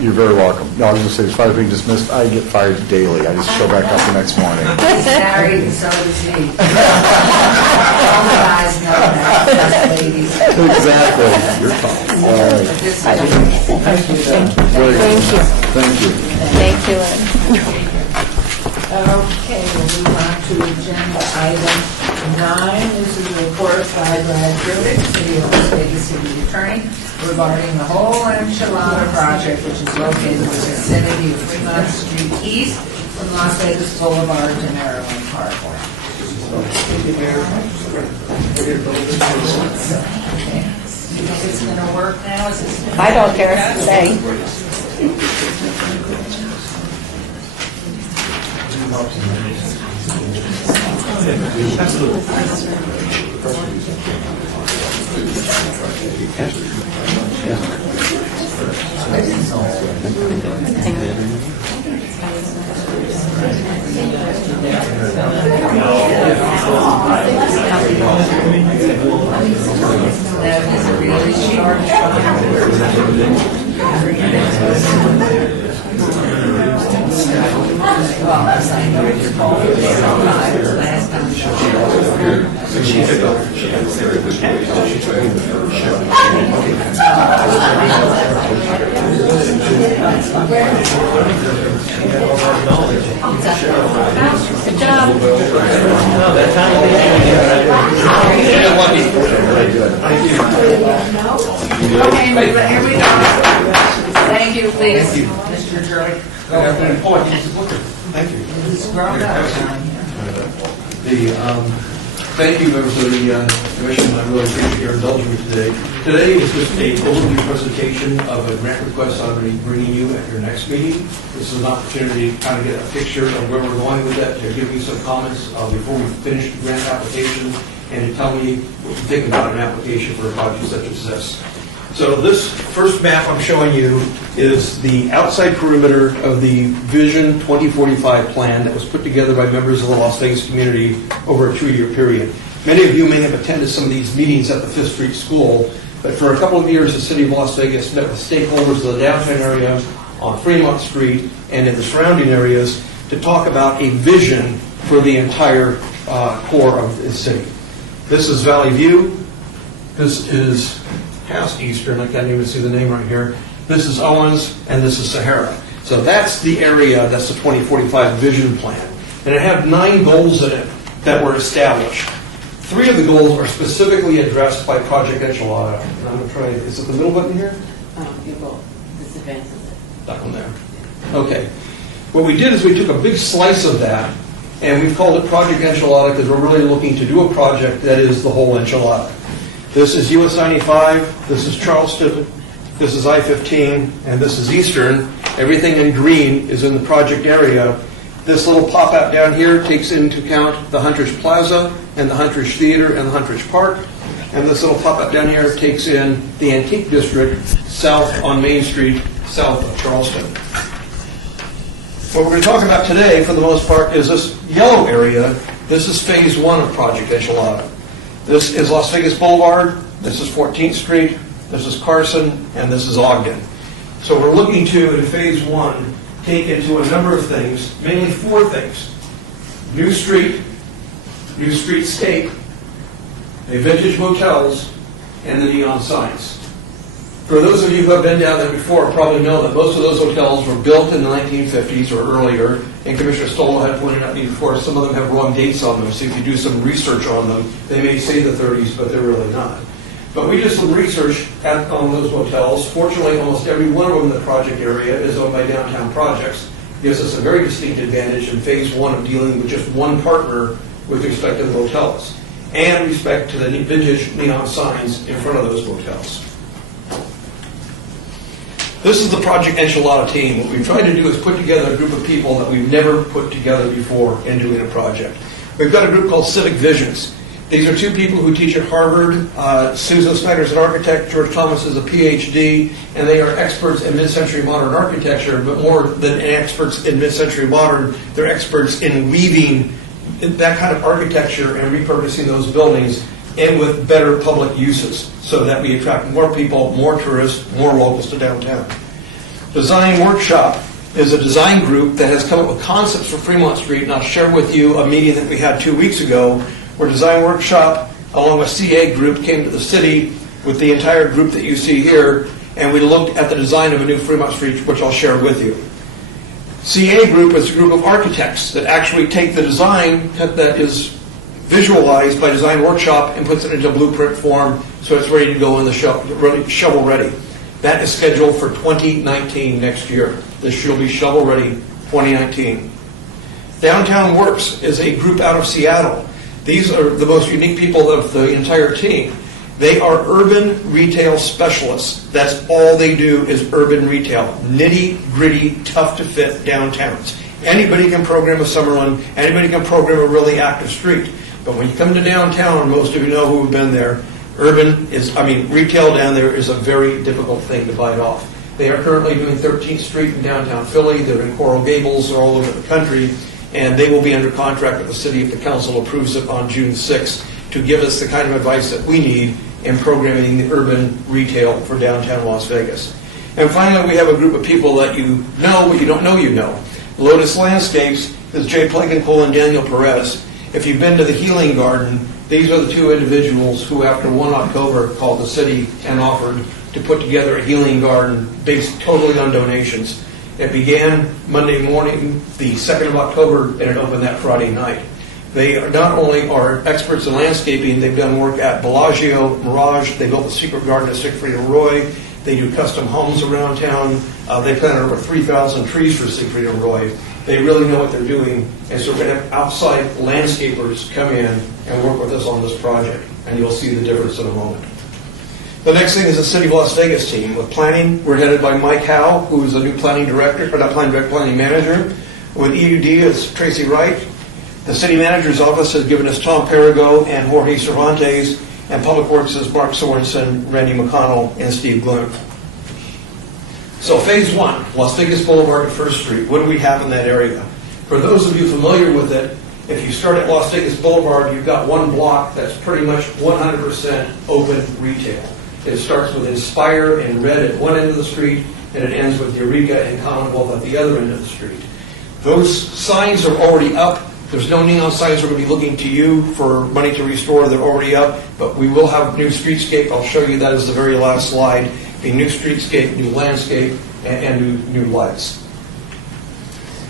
You're very welcome. No, I was going to say, as far as being dismissed, I get fired daily. I just show back up the next morning. He's married, and so does he. All the guys know that, us ladies. Exactly. You're fine. All right. But this is- Very good. Thank you. Thank you, Lynn. Okay, we'll move on to agenda item 9. This is a report by Brad Druitt, City of Las Vegas City Attorney, regarding the whole enchilada project, which is located in the vicinity of Fremont Street East from Las Vegas Boulevard to Maryland Parkway. Thank you very much. Okay. You think it's going to work now? Is this? I don't care if you say. That is a really short well, as I know, it's called for last Good job. Okay, here we go. Thank you, please, Mr. Drury. Thank you. He's grown up down here. Thank you, members of the commission. I really appreciate your indulging me today. Today is just a overview presentation of a grant request I'm going to be bringing you at your next meeting. This is an opportunity to kind of get a picture of where we're going with that, to give you some comments before we finish the grant application, and to tell me what you think about an application for a project such as this. So this first map I'm showing you is the outside perimeter of the Vision 2045 plan that was put together by members of the Las Vegas community over a 2-year period. Many of you may have attended some of these meetings at the Fifth Street School, but for a couple of years the City of Las Vegas met with stakeholders of the downtown area, on Fremont Street, and in the surrounding areas to talk about a vision for the entire core of the city. This is Valley View. This is past Eastern, I can't even see the name right here. This is Owens, and this is Sahara. So that's the area, that's the 2045 vision plan. And it had 9 goals in it that were established. 3 of the goals are specifically addressed by Project Enchilada. And I'm going to try, is it the middle button here? You will. This advances it. That one there. Okay. What we did is we took a big slice of that, and we've called it Project Enchilada because we're really looking to do a project that is the whole enchilada. This is US 95, this is Charleston, this is I-15, and this is Eastern. Everything in green is in the project area. This little pop-out down here takes into account the Huntridge Plaza and the Huntridge Theater and the Huntridge Park. And this little pop-out down here takes in the Antique District south on Main Street, south of Charleston. What we're going to talk about today, for the most part, is this yellow area. This is phase 1 of Project Enchilada. This is Las Vegas Boulevard, this is 14th Street, this is Carson, and this is Ogden. So we're looking to, in phase 1, take into a number of things, mainly 4 things. New streetscape, a vintage motels, and the neon signs. For those of you who have been down there before probably know that most of those hotels were built in the 1950s or earlier, and Commissioner Stoll had pointed out before, some of them have wrong dates on them, so if you do some research on them, they may say the 30s, but they're really not. But we did some research on those hotels. Fortunately, almost every one of them in the project area is owned by Downtown Projects. It gives us a very distinct advantage in phase 1 of dealing with just one partner with respect to the hotels, and respect to the vintage neon signs in front of those hotels. This is the Project Enchilada team. What we've tried to do is put together a group of people that we've never put together before in doing a project. We've got a group called Civic Visions. These are 2 people who teach at Harvard. Susan Snyder's an architect, George Thomas is a PhD, and they are experts in mid-century modern architecture, but more than experts in mid-century modern, they're experts in weaving that kind of architecture and repurposing those buildings and with better public uses so that we attract more people, more tourists, more locals to downtown. Design Workshop is a design group that has come up with concepts for Fremont Street, and I'll share with you a meeting that we had 2 weeks ago where Design Workshop, along with CA Group, came to the city with the entire group that you see here, and we looked at the design of a new Fremont Street, which I'll share with you. CA Group is a group of architects that actually take the design that is visualized by Design Workshop and puts it into blueprint form so it's ready to go in the shovel ready. That is scheduled for 2019 next year. This will be shovel ready 2019. Downtown Works is a group out of Seattle. These are the most unique people of the entire team. They are urban retail specialists. That's all they do is urban retail. Nitty gritty, tough to fit downtowns. Anybody can program a Summerlin. Anybody can program a really active street. But when you come to downtown, most of you know who have been there, retail down there is a very difficult thing to bite off. They are currently doing 13th Street in downtown Philly. They're in Coral Gables. They're all over the country. And they will be under contract with the city if the council approves it on June 6th to give us the kind of advice that we need in programming the urban retail for downtown Las Vegas. And finally, we have a group of people that you know, but you don't know you know. Lotus Landscapes is Jay Plegenpool and Daniel Perez. If you've been to the Healing Garden, these are the 2 individuals who, after 1 October, called the city and offered to put together a healing garden based totally on donations. It began Monday morning, the 2nd of October, and it opened that Friday night. They not only are experts in landscaping, they've done work at Bellagio, Mirage, they built the Secret Garden at Siegfried and Roy, they do custom homes around town, they planted over 3,000 trees for Siegfried and Roy, They really know what they're doing, and so we're going to have outside landscapers come in and work with us on this project, and you'll see the difference in a moment. The next thing is the City of Las Vegas team. With planning, we're headed by Mike Howe, who is the new planning director, or not planning director, planning manager. With EUD, it's Tracy Wright. The city manager's office has given us Tom Perigo and Jorge Cervantes, and Public Works is Mark Sorensen, Randy McConnell, and Steve Gloom. So phase one, Las Vegas Boulevard and First Street. What do we have in that area? For those of you familiar with it, if you start at Las Vegas Boulevard, you've got one block that's pretty much 100% open retail. It starts with Inspire and Red at one end of the street, and it ends with Eureka and Commonwealth at the other end of the street. Those signs are already up. There's no neon signs. We're going to be looking to you for money to restore. They're already up, but we will have new streetscape. I'll show you that as the very last slide. A new streetscape, new landscape, and new lights.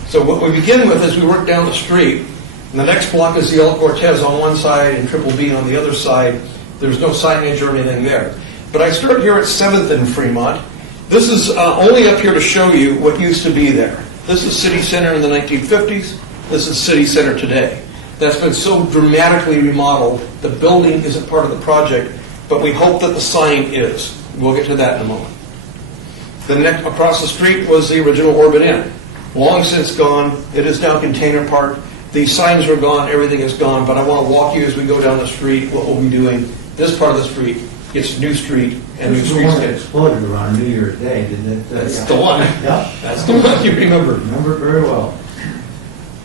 So what we begin with is we work down the street. And the next block is the El Cortez on one side and Triple B on the other side. There's no signage or anything there. But I start here at 7th and Fremont. This is only up here to show you what used to be there. This is City Center in the 1950s. This is City Center today. That's been so dramatically remodeled. The building isn't part of the project, but we hope that the sign is. We'll get to that in a moment. The next across the street was the original Orbit Inn. Long since gone. It is now Container Park. The signs are gone. Everything is gone. But I want to walk you as we go down the street what we'll be doing. This part of the street gets new street and new streetscape. Exploded around New Year's Day, didn't it? That's the one. Yeah. That's the one you remember. Remember it very well.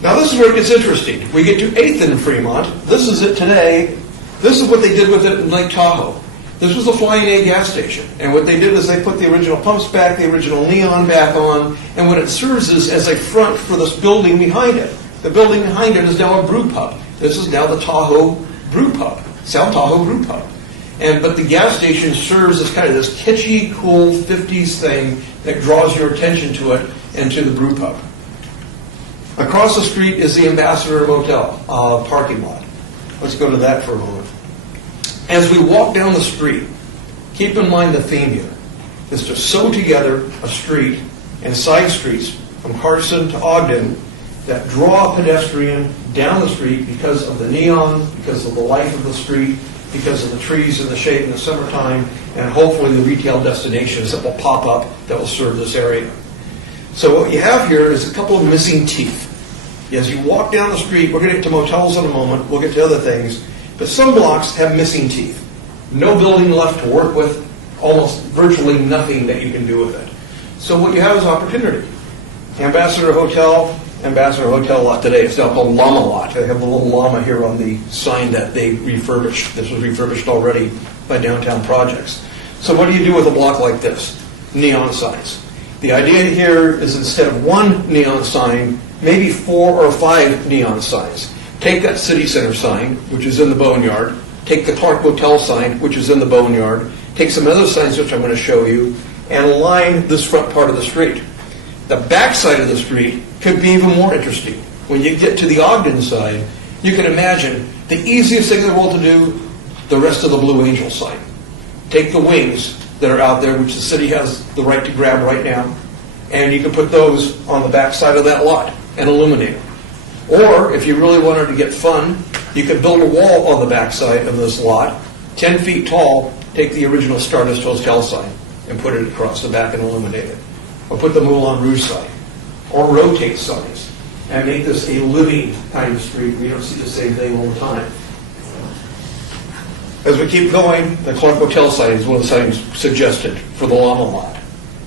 Now this is where it gets interesting. We get to 8th and Fremont. This is it today. This is what they did with it in Lake Tahoe. This was a Flying A gas station. And what they did is they put the original pumps back, the original neon back on, and what it serves is as a front for this building behind it. The building behind it is now a brew pub. This is now the Tahoe Brew Pub, South Tahoe Brew Pub. But the gas station serves as kind of this kitschy, cool 50s thing that draws your attention to it and to the brew pub. Across the street is the Ambassador Motel parking lot. Let's go to that for a moment. As we walk down the street, keep in mind the theme here is to sew together a street and side streets from Carson to Ogden that draw a pedestrian down the street because of the neon, because of the life of the street, because of the trees and the shade in the summertime, and hopefully the retail destinations that will pop up that will serve this area. So what you have here is a couple of missing teeth. As you walk down the street, we're going to get to motels in a moment, we'll get to other things, but some blocks have missing teeth. No building left to work with, almost virtually nothing that you can do with it. So what you have is opportunity. Ambassador Hotel lot today. It's now called Llama Lot. They have a little llama here on the sign that they refurbished. This was refurbished already by Downtown Projects. So what do you do with a block like this? Neon signs. The idea here is instead of one neon sign, maybe 4 or 5 neon signs. Take that City Center sign, which is in the Boneyard. Take the Clark Motel sign, which is in the Boneyard. Take some other signs, which I'm going to show you, and line this front part of the street. The back side of the street could be even more interesting. When you get to the Ogden side, you can imagine the easiest thing in the world to do, the rest of the Blue Angel sign. Take the wings that are out there, which the city has the right to grab right now, and you can put those on the back side of that lot and illuminate them. Or, if you really wanted to get fun, you could build a wall on the back side of this lot, 10 feet tall, take the original Stardust Hotel sign and put it across the back and illuminate it. Or put the Moulin Rouge sign. Or rotate signs and make this a living kind of street. We don't see the same thing all the time. As we keep going, the Clark Motel sign is one of the signs suggested for the Llama Lot.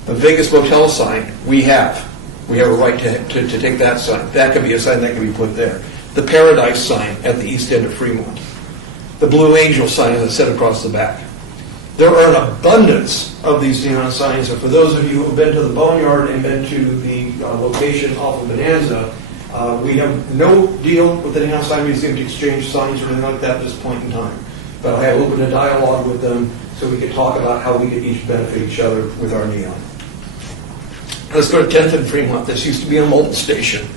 The Vegas Motel sign, we have. We have a right to take that sign. That could be a sign that can be put there. The Paradise sign at the east end of Fremont. The Blue Angel sign that's set across the back. There are an abundance of these neon signs, and for those of you who have been to the Boneyard and been to the location off of Bonanza, we have no deal with the Neon Sign Museum to exchange signs or anything like that at this point in time. But I have opened a dialogue with them so we can talk about how we can each benefit each other with our neon. Let's go to 10th and Fremont. This used to be a mobile station.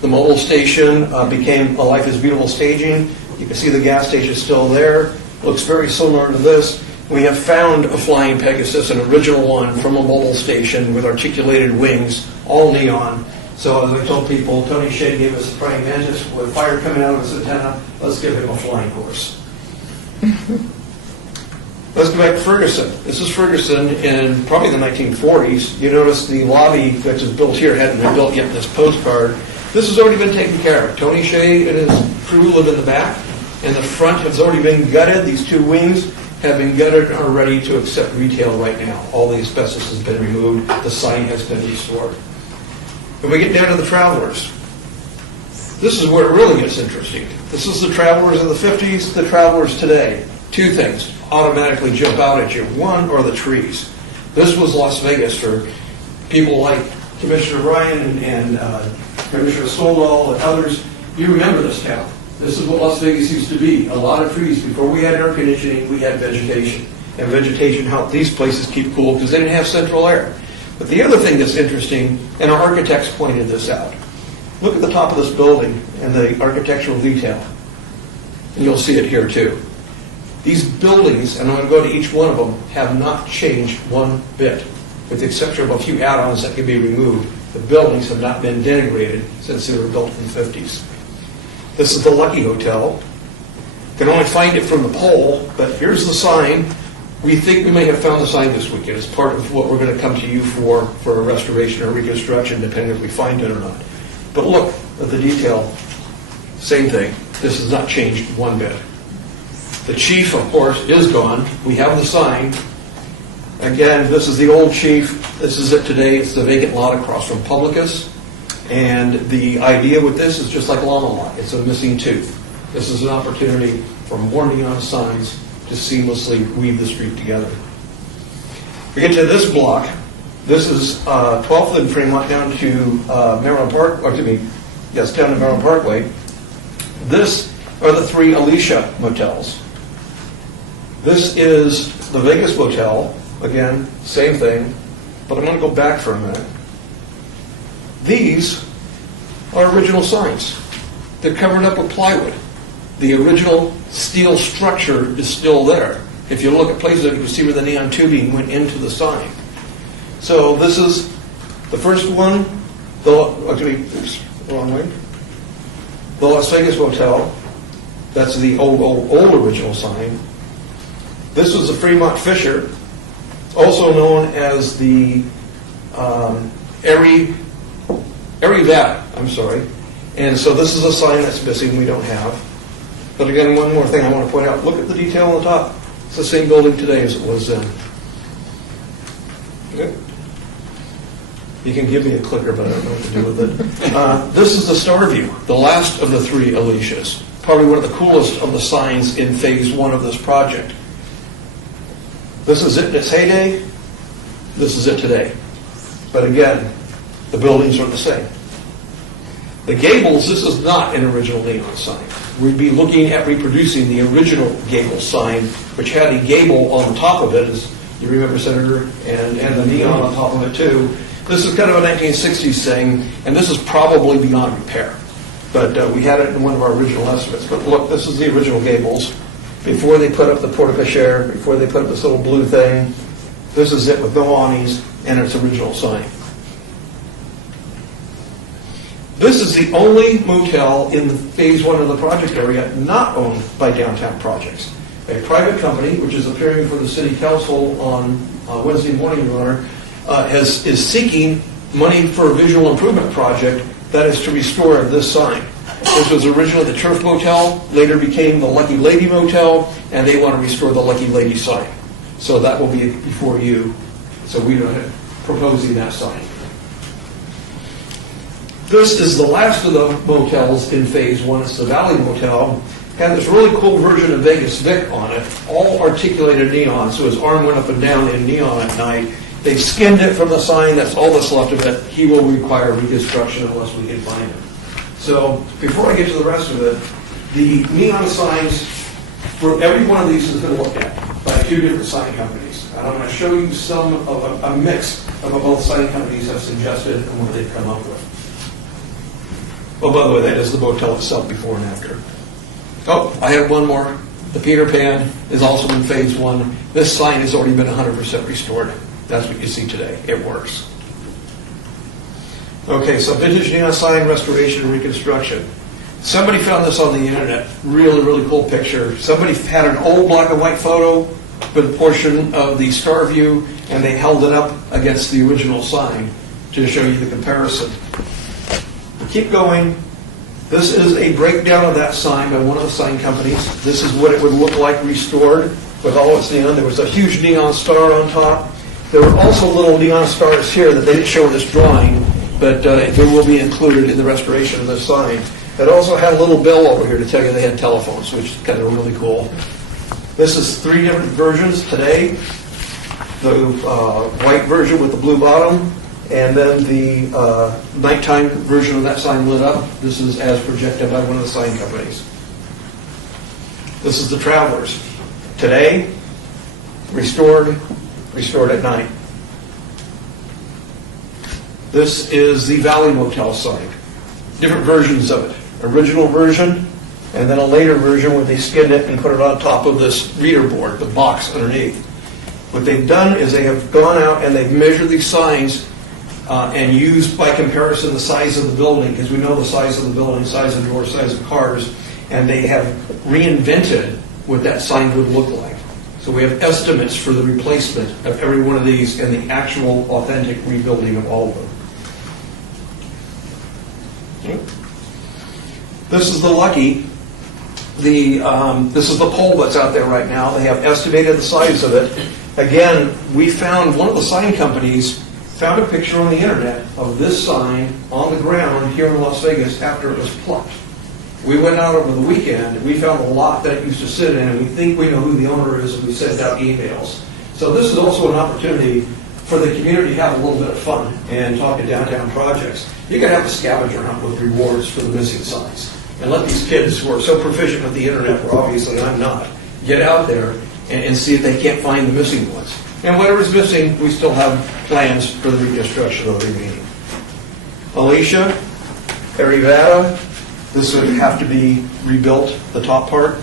The mobile station became a Life is Beautiful staging. You can see the gas station still there. Looks very similar to this. We have found a Flying Pegasus, an original one from a mobile station with articulated wings, all neon. So as I told people, Tony Shea gave us a praying mantis with fire coming out of his antenna. Let's give him a flying horse. Let's go back to Ferguson. This is Ferguson in probably the 1940s. You notice the lobby that is built here hadn't been built yet in this postcard. This has already been taken care of. Tony Shea and his crew live in the back, and the front has already been gutted. These two wings have been gutted and are ready to accept retail right now. All the asbestos has been removed. The sign has been restored. When we get down to the Travelers, this is where it really gets interesting. This is the Travelers of the 50s, the Travelers today. Two things automatically jump out at you. One are the trees. This was Las Vegas for people like Commissioner Ryan and Commissioner Soldall and others. You remember this town. This is what Las Vegas used to be. A lot of trees. Before we had air conditioning, we had vegetation. And vegetation helped these places keep cool because they didn't have central air. But the other thing that's interesting, and our architects pointed this out, look at the top of this building and the architectural detail. And you'll see it here too. These buildings, and I'm going to go to each one of them, have not changed one bit, with the exception of a few add-ons that can be removed. The buildings have not been denigrated since they were built in the 50s. This is the Lucky Hotel. You can only find it from the pole, but here's the sign. We think we may have found the sign this weekend. It's part of what we're going to come to you for a restoration or reconstruction, depending if we find it or not. But look at the detail. Same thing. This has not changed one bit. The chief, of course, is gone. We have the sign. Again, this is the old chief. This is it today. It's the vacant lot across from Publicus. And the idea with this is just like Llama Lot. It's a missing tooth. This is an opportunity for more neon signs to seamlessly weave the street together. We get to this block. This is 12th and Fremont down to Maryland Park, or to me, yes, down to Maryland Parkway. This are the three Alicia motels. This is the Vegas Motel. Again, same thing, but I'm going to go back for a minute. These are original signs. They're covered up with plywood. The original steel structure is still there. If you look at places, you can see where the neon tubing went into the sign. So this is the first one, wrong way. The Las Vegas Motel. That's the old original sign. This was the Fremont Fisher, also known as the Erie Vat, I'm sorry. And so this is a sign that's missing we don't have. But again, one more thing I want to point out. Look at the detail on the top. It's the same building today as it was then. Okay. You can give me a clicker, but I don't know what to do with it. This is the Star View, the last of the three Alicias. Probably one of the coolest of the signs in phase one of this project. This is it in its heyday. This is it today. But again, the buildings are the same. The gables, this is not an original neon sign. We'd be looking at reproducing the original gable sign, which had a gable on the top of it, as you remember, Senator, and the neon on top of it too. This is kind of a 1960s thing, and this is probably beyond repair. But we had it in one of our original estimates. But look, this is the original gables. Before they put up the porte-cochere, before they put up this little blue thing, this is it with no awnings and its original sign. This is the only motel in the phase one of the project area not owned by Downtown Projects. A private company, which is appearing for the city council on Wednesday morning, Your Honor, is seeking money for a visual improvement project that is to restore this sign. This was originally the Turf Motel, later became the Lucky Lady Motel, and they want to restore the Lucky Lady sign. So that will be before you. So we are proposing that sign. This is the last of the motels in phase one. It's the Valley Motel. Had this really cool version of Vegas Vic on it, all articulated neon, so his arm went up and down in neon at night. They skinned it from the sign. That's all that's left of it. He will require reconstruction unless we can find him. So before I get to the rest of it, the neon signs for every one of these has been looked at by two different sign companies. And I'm going to show you some of a mix of what both sign companies have suggested and what they've come up with. Oh, by the way, that is the motel itself before and after. Oh, I have one more. The Peter Pan is also in phase one. This sign has already been 100% restored. That's what you see today. It works. Okay, so vintage neon sign restoration and reconstruction. Somebody found this on the internet, really, really cool picture. Somebody had an old black and white photo with a portion of the star view, and they held it up against the original sign to show you the comparison. Keep going. This is a breakdown of that sign by one of the sign companies. This is what it would look like restored with all its neon. There was a huge neon star on top. There were also little neon stars here that they didn't show in this drawing, but they will be included in the restoration of the sign. It also had a little bell over here to tell you they had telephones, which is kind of really cool. This is 3 different versions today. The white version with the blue bottom, and then the nighttime version of that sign lit up. This is as projected by one of the sign companies. This is the Travelers. Today, restored at night. This is the Valley Motel sign. Different versions of it. Original version, and then a later version where they skinned it and put it on top of this reader board, the box underneath. What they've done is they have gone out and they've measured these signs and used by comparison the size of the building, because we know the size of the building, size of doors, size of cars, and they have reinvented what that sign would look like. So we have estimates for the replacement of every one of these and the actual authentic rebuilding of all of them. This is the Lucky. This is the pole that's out there right now. They have estimated the size of it. Again, we found one of the sign companies found a picture on the internet of this sign on the ground here in Las Vegas after it was plucked. We went out over the weekend and we found a lot that it used to sit in, and we think we know who the owner is, and we sent out emails. So this is also an opportunity for the community to have a little bit of fun and talk to downtown projects. You can have a scavenger hunt with rewards for the missing signs. And let these kids who are so proficient with the internet, where obviously I'm not, get out there and see if they can't find the missing ones. And whatever's missing, we still have plans for the reconstruction of the remaining. Alicia, Arivada, this would have to be rebuilt, the top part.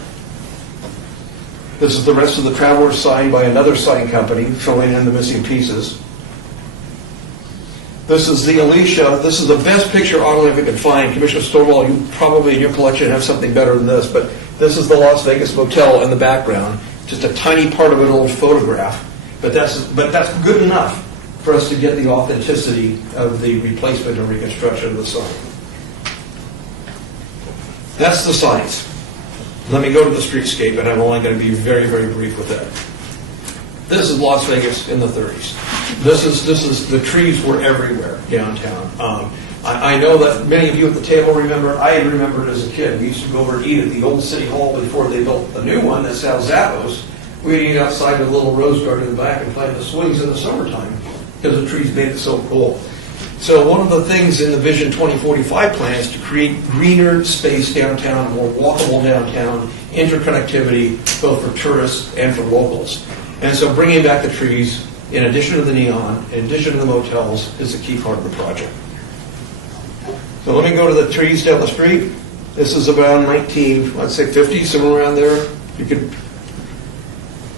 This is the rest of the Traveler's sign by another sign company, filling in the missing pieces. This is the Alicia. This is the best picture online we can find. Commissioner Stonewall, you probably in your collection have something better than this, but this is the Las Vegas Motel in the background. Just a tiny part of an old photograph, but that's good enough for us to get the authenticity of the replacement and reconstruction of the sign. That's the signs. Let me go to the streetscape, and I'm only going to be very, very brief with that. This is Las Vegas in the 30s. This is the trees were everywhere downtown. I know that many of you at the table remember. I remember it as a kid. We used to go over and eat at the old city hall before they built the new one that sells Zappos. We'd eat outside with a little rose garden in the back and play the swings in the summertime because the trees made it so cool. So one of the things in the Vision 2045 plan is to create greener space downtown, a more walkable downtown, interconnectivity both for tourists and for locals. And so bringing back the trees, in addition to the neon, in addition to the motels, is a key part of the project. So let me go to the trees down the street. This is around 50, somewhere around there.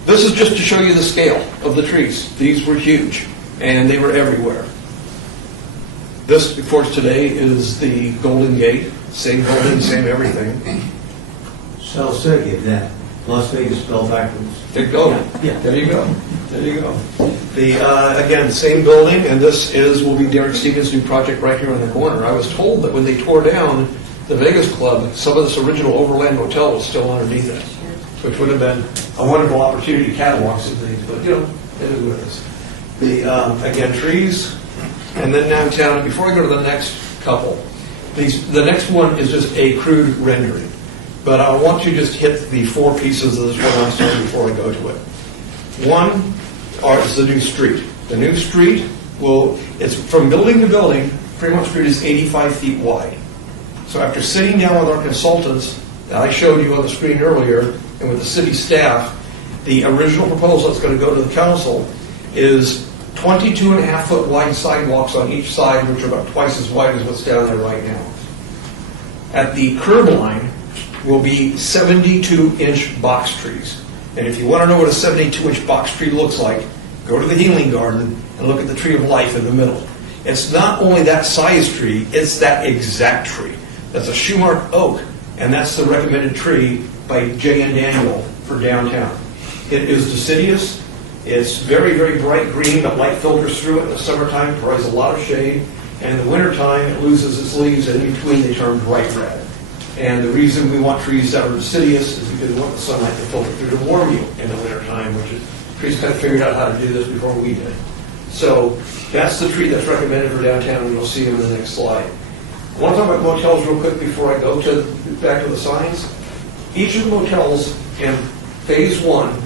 This is just to show you the scale of the trees. These were huge, and they were everywhere. This, of course, today is the Golden Gate. Same building, same everything. Spell City, that Las Vegas spelled backwards. There you go. Yeah. There you go. There you go. Again, same building, and this will be Derek Stevens' new project right here in the corner. I was told that when they tore down the Vegas Club, some of this original Overland Motel was still underneath it, which would have been a wonderful opportunity to catalog some things, but it is what it is. Again, trees, and then downtown. Before I go to the next couple, the next one is just a crude rendering. But I want to just hit the 4 pieces of this one last time before I go to it. One is the new street. The new street it's from building to building, Fremont Street is 85 feet wide. So after sitting down with our consultants that I showed you on the screen earlier, and with the city staff, the original proposal that's going to go to the council is 22.5-foot wide sidewalks on each side, which are about twice as wide as what's down there right now. At the curb line will be 72-inch box trees. And if you want to know what a 72-inch box tree looks like, go to the Healing Garden and look at the Tree of Life in the middle. It's not only that size tree, it's that exact tree. That's a Shoemark oak, and that's the recommended tree by J.N. Daniel for downtown. It is deciduous. It's very, very bright green, but light filters through it in the summertime, it provides a lot of shade. And in the wintertime, it loses its leaves, and in between they turn bright red. And the reason we want trees that are deciduous is because we want the sunlight to filter through to warm you in the wintertime, which is, trees kind of figured out how to do this before we did. So that's the tree that's recommended for downtown, and you'll see it in the next slide. I want to talk about motels real quick before I go back to the signs. Each of the motels in phase 1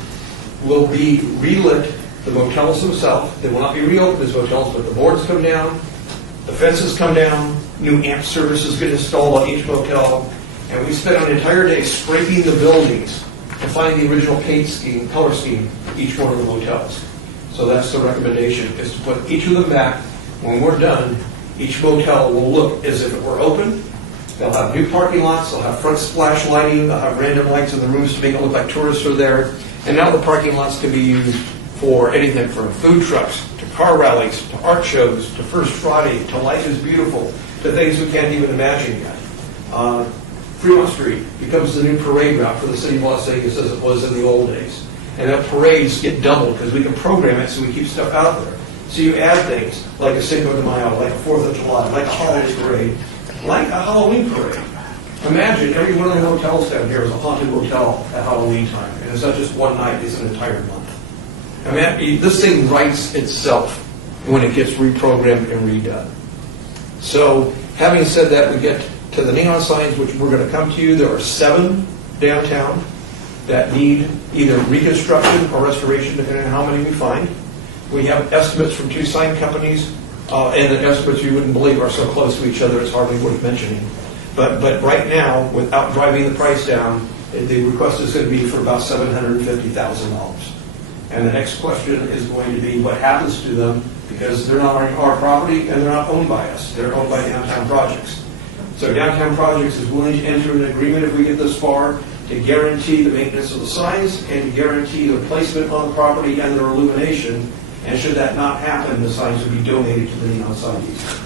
will be relit, the motels themselves. They will not be reopened as motels, but the boards come down, the fences come down, new amp services get installed on each motel, and we spent an entire day scraping the buildings to find the original paint scheme, color scheme, for each one of the motels. So that's the recommendation, is to put each of them back. When we're done, each motel will look as if it were open. They'll have new parking lots, they'll have front splash lighting, they'll have random lights in the rooms to make it look like tourists are there. And now the parking lots can be used for anything from food trucks, to car rallies, to art shows, to First Friday, to Life is Beautiful, to things we can't even imagine yet. Fremont Street becomes the new parade route for the city of Las Vegas as it was in the old days. And that parades get doubled because we can program it so we keep stuff out there. So you add things like a Cinco de Mayo, like a 4th of July, like a holiday parade, like a Halloween parade. Imagine every one of the hotels down here is a haunted hotel at Halloween time. And it's not just one night, it's an entire month. I mean, this thing writes itself when it gets reprogrammed and redone. So having said that, we get to the neon signs, which we're going to come to you. There are 7 downtown that need either reconstruction or restoration, depending on how many we find. We have estimates from 2 sign companies, and the estimates you wouldn't believe are so close to each other it's hardly worth mentioning. But right now, without driving the price down, the request is going to be for about $750,000. And the next question is going to be what happens to them, because they're not on our property and they're not owned by us. They're owned by Downtown Projects. So Downtown Projects is willing to enter an agreement if we get this far to guarantee the maintenance of the signs and to guarantee the placement on the property and their illumination. And should that not happen, the signs will be donated to the neon sign easement.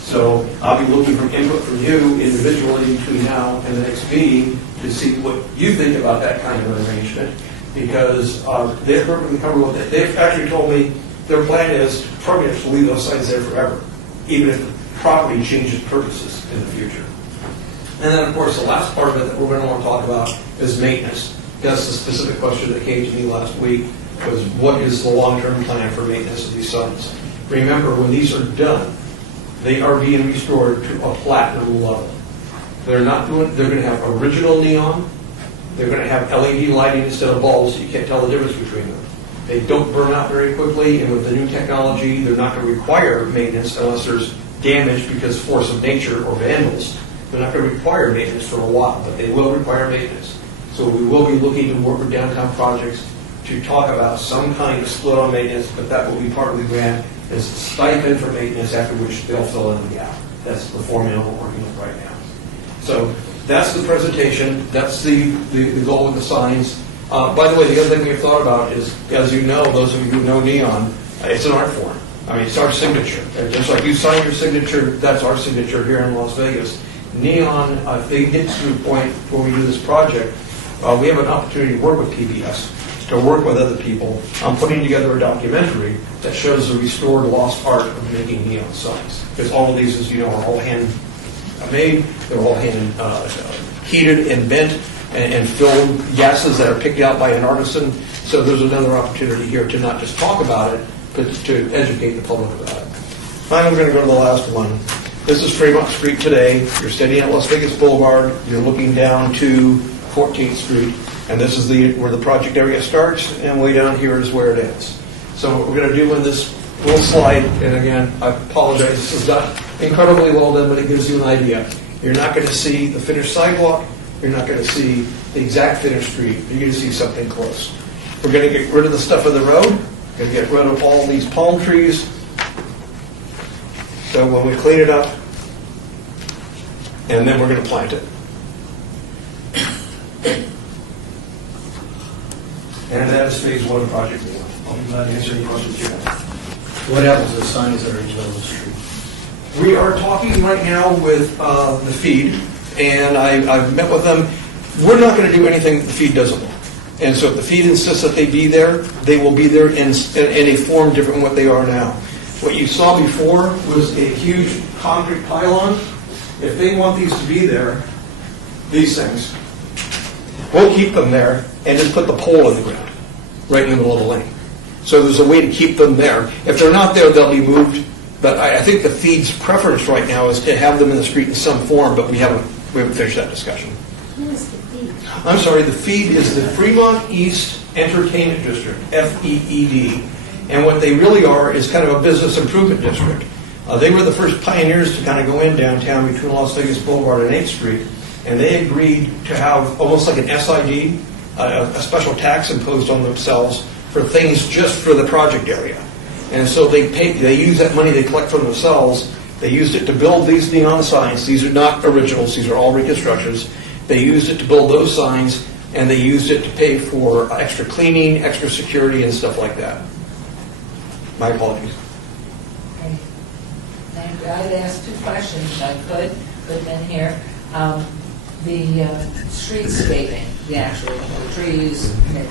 So I'll be looking for input from you individually between now and the next meeting to see what you think about that kind of an arrangement, because they're perfectly comfortable with it. They've actually told me their plan is probably to leave those signs there forever, even if the property changes purposes in the future. And then, of course, the last part of it that we're going to want to talk about is maintenance. That's the specific question that came to me last week, was what is the long-term plan for maintenance of these signs? Remember, when these are done, they are being restored to a platinum level. They're going to have original neon. They're going to have LED lighting instead of bulbs, so you can't tell the difference between them. They don't burn out very quickly, and with the new technology, they're not going to require maintenance unless there's damage because force of nature or vandals. They're not going to require maintenance for a while, but they will require maintenance. So we will be looking to work with Downtown Projects to talk about some kind of split on maintenance, but that will be part of the grant as a stipend for maintenance, after which they'll fill in the gap. That's the formula we're working with right now. So that's the presentation. That's the goal with the signs. By the way, the other thing we've thought about is, as you know, those of you who know neon, it's an art form. I mean, it's our signature. Just like you sign your signature, that's our signature here in Las Vegas. Neon, if they get to the point where we do this project, we have an opportunity to work with PBS, to work with other people on putting together a documentary that shows the restored lost art of making neon signs. Because all of these, as you know, are all hand-made. They're all hand-heated and bent and filled gases that are picked out by an artisan. So there's another opportunity here to not just talk about it, but to educate the public about it. Finally, we're going to go to the last one. This is Fremont Street today. You're standing at Las Vegas Boulevard. You're looking down to 14th Street. And this is where the project area starts, and way down here is where it ends. So what we're going to do in this little slide, and again, I apologize, this is not incredibly well done, but it gives you an idea. You're not going to see the finished sidewalk. You're not going to see the exact finished street. You're going to see something close. We're going to get rid of the stuff on the road. We're going to get rid of all these palm trees. So when we clean it up, and then we're going to plant it. And that is phase 1 of Project 1. I'll be glad to answer any questions you have. What happens to the signs that are in the middle of the street? We are talking right now with the feed, and I've met with them. We're not going to do anything that the feed doesn't want. And so if the feed insists that they be there, they will be there in a form different than what they are now. What you saw before was a huge concrete pylon. If they want these to be there, these things, we'll keep them there and just put the pole in the ground, right in the middle of the lane. So there's a way to keep them there. If they're not there, they'll be moved. But I think the feed's preference right now is to have them in the street in some form, but we haven't finished that discussion. Who is the feed? I'm sorry, the feed is the Fremont East Entertainment District, FEED. And what they really are is kind of a business improvement district. They were the first pioneers to kind of go in downtown between Las Vegas Boulevard and 8th Street. And they agreed to have almost like an SID, a special tax imposed on themselves for things just for the project area. And so they use that money they collect from themselves. They used it to build these neon signs. These are not originals. These are all reconstructions. They used it to build those signs, and they used it to pay for extra cleaning, extra security, and stuff like that. My apologies. Okay. Thank you. I'd ask two questions if I could, put them in here. The streetscaping, the actual the trees,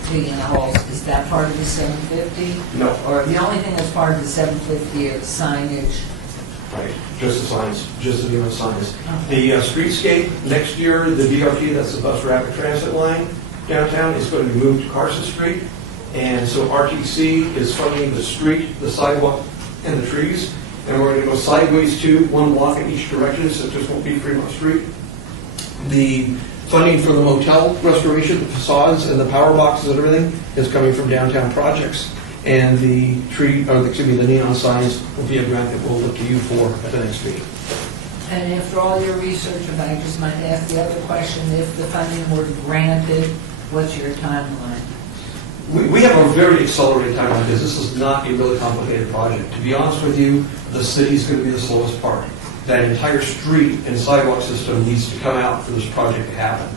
digging the holes, is that part of the 750? No. Or the only thing that's part of the 750 is signage? Right, just the signs, just the neon signs. The streetscape, next year, the BRT, that's the bus rapid transit line downtown, is going to be moved to Carson Street. And so RTC is funding the street, the sidewalk, and the trees. And we're going to go sideways too, one block in each direction, so it just won't be Fremont Street. The funding for the motel restoration, the facades and the power boxes and everything is coming from downtown projects. And the the neon signs will be a grant that we'll look to you for at the next meeting. And after all your research, if I just might ask the other question, if the funding were granted, what's your timeline? We have a very accelerated timeline because this is not a really complicated project. To be honest with you, the city's going to be the slowest part. That entire street and sidewalk system needs to come out for this project to happen.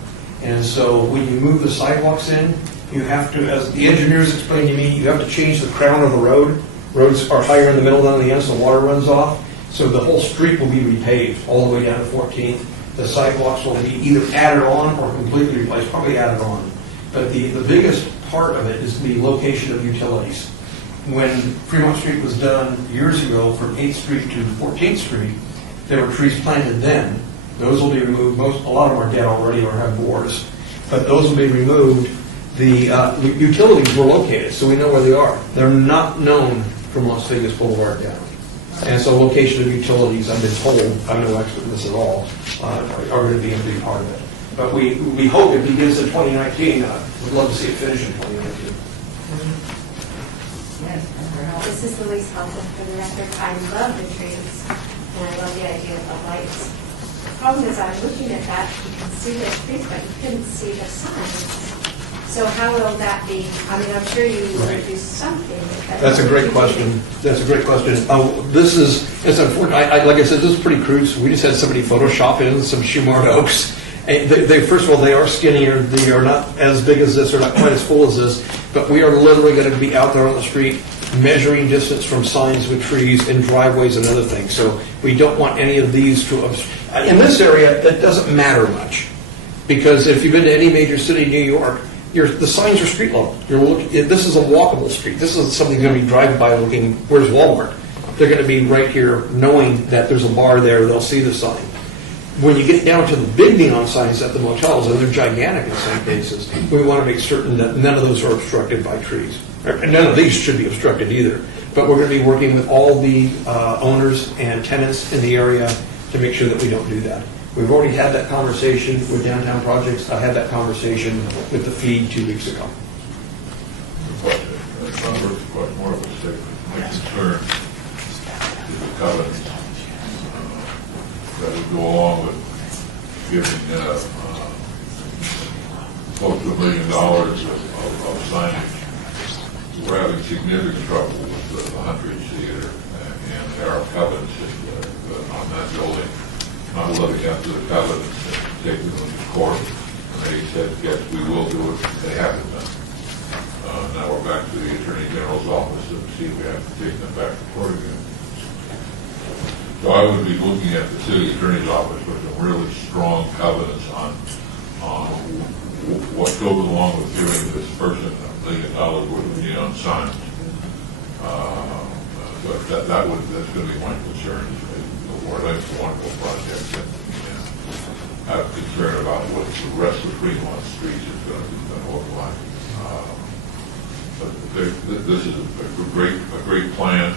And so when you move the sidewalks in, you have to, as the engineers explained to me, you have to change the crown of the road. Roads are higher in the middle than on the end, so water runs off. So the whole street will be repaved all the way down to 14th. The sidewalks will be either added on or completely replaced, probably added on. But the biggest part of it is the location of utilities. When Fremont Street was done years ago from 8th Street to 14th Street, there were trees planted then. Those will be removed. A lot of them are dead already or have bores. But those will be removed. The utilities were located, so we know where they are. They're not known from Las Vegas Boulevard down. And so location of utilities, I've been told, I'm no expert in this at all, are going to be a big part of it. But we hope it begins in 2019. We'd love to see it finish in 2019. Yes, Member Howell. This is Louise Felton for the record. I love the trees, and I love the idea of the lights. The problem is I'm looking at that, you can see the trees, but you couldn't see the signs. So how will that be? I mean, I'm sure you will do something. That's a great question. That's a great question. It's unfortunate. Like I said, this is pretty crude. So we just had somebody Photoshop in some Shumard oaks. They, first of all, they are skinnier. They are not as big as this. They're not quite as full as this. But we are literally going to be out there on the street measuring distance from signs with trees and driveways and other things. So we don't want any of these to... In this area, that doesn't matter much. Because if you've been to any major city in New York, the signs are street level. This is a walkable street. This is something you're going to be driving by looking, where's Walmart? They're going to be right here knowing that there's a bar there. They'll see the sign. When you get down to the big neon signs at the motels, and they're gigantic in some cases, we want to make certain that none of those are obstructed by trees. And none of these should be obstructed either. But we're going to be working with all the owners and tenants in the area to make sure that we don't do that. We've already had that conversation with Downtown Projects. I had that conversation with the feed 2 weeks ago. Quite more of a statement. My concern is the covenants that would go along with giving close to $1 million of signage. We're having significant trouble with the Huntridge Theater, and there are covenants on that building. Not living up to the covenants and taking them to court. And they said, yes, we will do it. They haven't done. Now we're back to the Attorney General's office and see if we have to take them back to court again. So I I would be looking at the city attorney's office with some really strong covenants on what goes along with giving this person $1 million worth of neon signs. But that's going to be my concern. It's a wonderful project, and I have concern about what the rest of Fremont Streets is going to look like. But this is a great plan.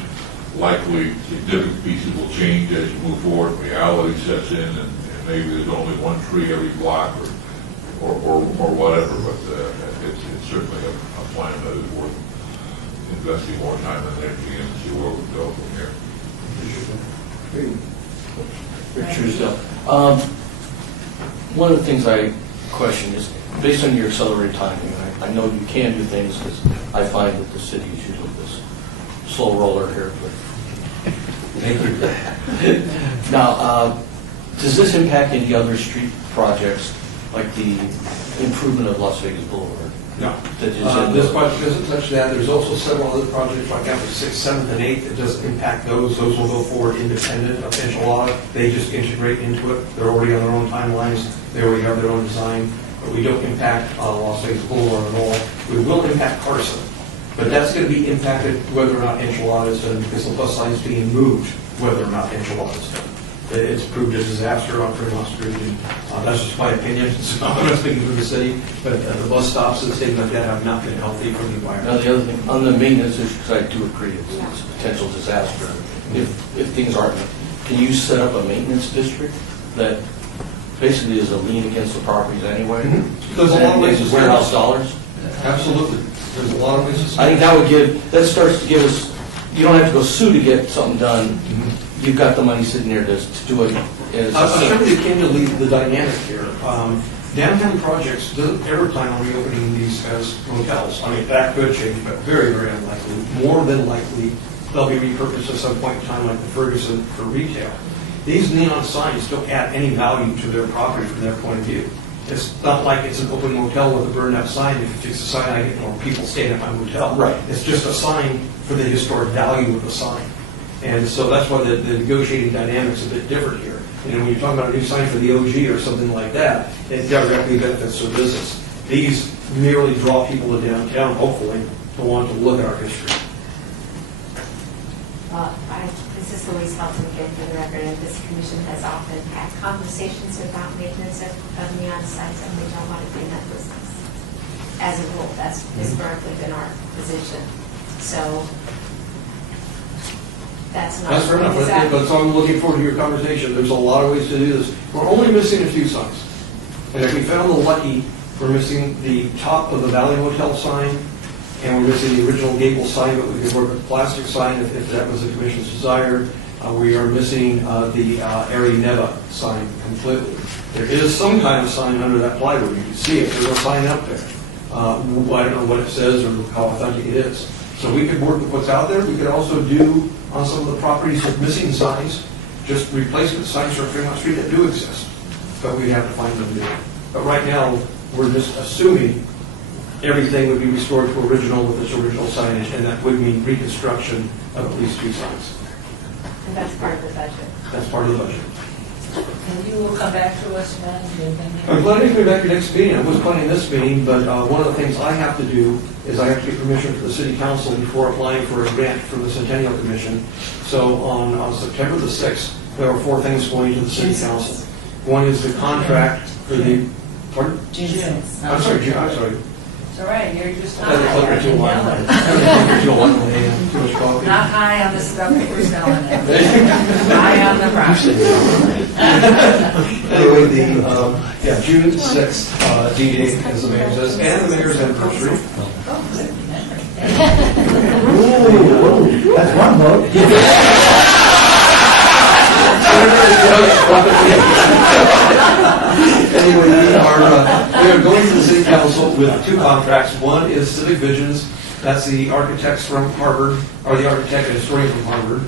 Likely significant pieces will change as you move forward. Reality sets in, and maybe there's only one tree every block or whatever. But it's certainly a plan that is worth investing more time and energy in to see where we go from here. Richard Still. One of the things I question is, based on your accelerated timing, and I know you can do things because I find that the city is usually this slow roller here. Now, does this impact any other street projects, like the improvement of Las Vegas Boulevard? No. That is This project doesn't touch that. There's also several other projects like that, 6th, 7th, and 8th. It doesn't impact those. Those will go forward independent of Enchilada. They just integrate into it. They're already on their own timelines. They already have their own design. But we don't impact Las Vegas Boulevard at all. We will impact Carson. But that's going to be impacted whether or not Enchilada is done, because the bus line is being moved whether or not Enchilada is done. It's proved a disaster on Fremont Street, and that's just my opinion. It's not what I'm speaking for the city, but the bus stops and things like that have not been healthy for the environment. Now, the other thing, on the maintenance issue, because I do agree, it's a potential disaster. If things aren't, can you set up a maintenance district that basically is a lien against the properties anyway? Mm-hmm. There's a lot of ways to warehouse dollars? Absolutely. There's a lot of ways to I think that starts to give us, you don't have to go sue to get something done. Mm-hmm. You've got the money sitting there to do it. I'll show you candidly the dynamic here. Downtown projects doesn't ever plan on reopening these as motels. I mean, that could change, but very, very unlikely. More than likely, they'll be repurposed at some point in time, like the Ferguson for retail. These neon signs don't add any value to their property from their point of view. It's not like it's an open motel with a burned out sign. If you fix a sign, I get more people staying at my motel. Right. It's just a sign for the historic value of the sign. And so that's why the negotiating dynamic's a bit different here. You know, when you're talking about a new sign for the OG or something like that, it directly benefits their business. These merely draw people to downtown, hopefully, to want to look at our history. This is Louise Felton again for the record, and this commission has often had conversations about maintenance of neon signs, and we don't want to be in that business. As a rule, that's historically been our position. So that's not. That's fair enough, but so I'm looking forward to your conversation. There's a lot of ways to do this. We're only missing a few signs. And if we found the lucky, we're missing the top of the Valley Motel sign, and we're missing the original gable sign, but we could work with a plastic sign if that was the commission's desire. We are missing the Ari Neva sign completely. There is some kind of sign under that plywood. You can see it. There's a sign up there. I don't know what it says or how authentic it is. So we could work with what's out there. We could also do on some of the properties with missing signs, just replacement signs for Fremont Street that do exist. But we'd have to find them new. But right now, we're just assuming everything would be restored to original with its original signage, and that would mean reconstruction of at least 2 signs. And that's part of the budget. That's part of the budget. And you will come back to us then? I'm planning to be back at next meeting. I was planning this meeting, but one of the things I have to do is I have to get permission from the city council before applying for a grant from the Centennial Commission. So on September the 6th, there are 4 things going to the city council. One is the contract for the, pardon? June. I'm sorry, June, I'm sorry. It's all right, you're just I had the clicker too long. I high. had the clicker too long. Too much coffee. Not high on the stuff that we're selling it. High on the property. Anyway, June 6th, D-Day, as the mayor says, and the mayor's anniversary. Ooh, that's one vote. Anyway, we are going to the city council with 2 contracts. One is Civic Visions. That's the architects from Harvard, or the architect and historian from Harvard,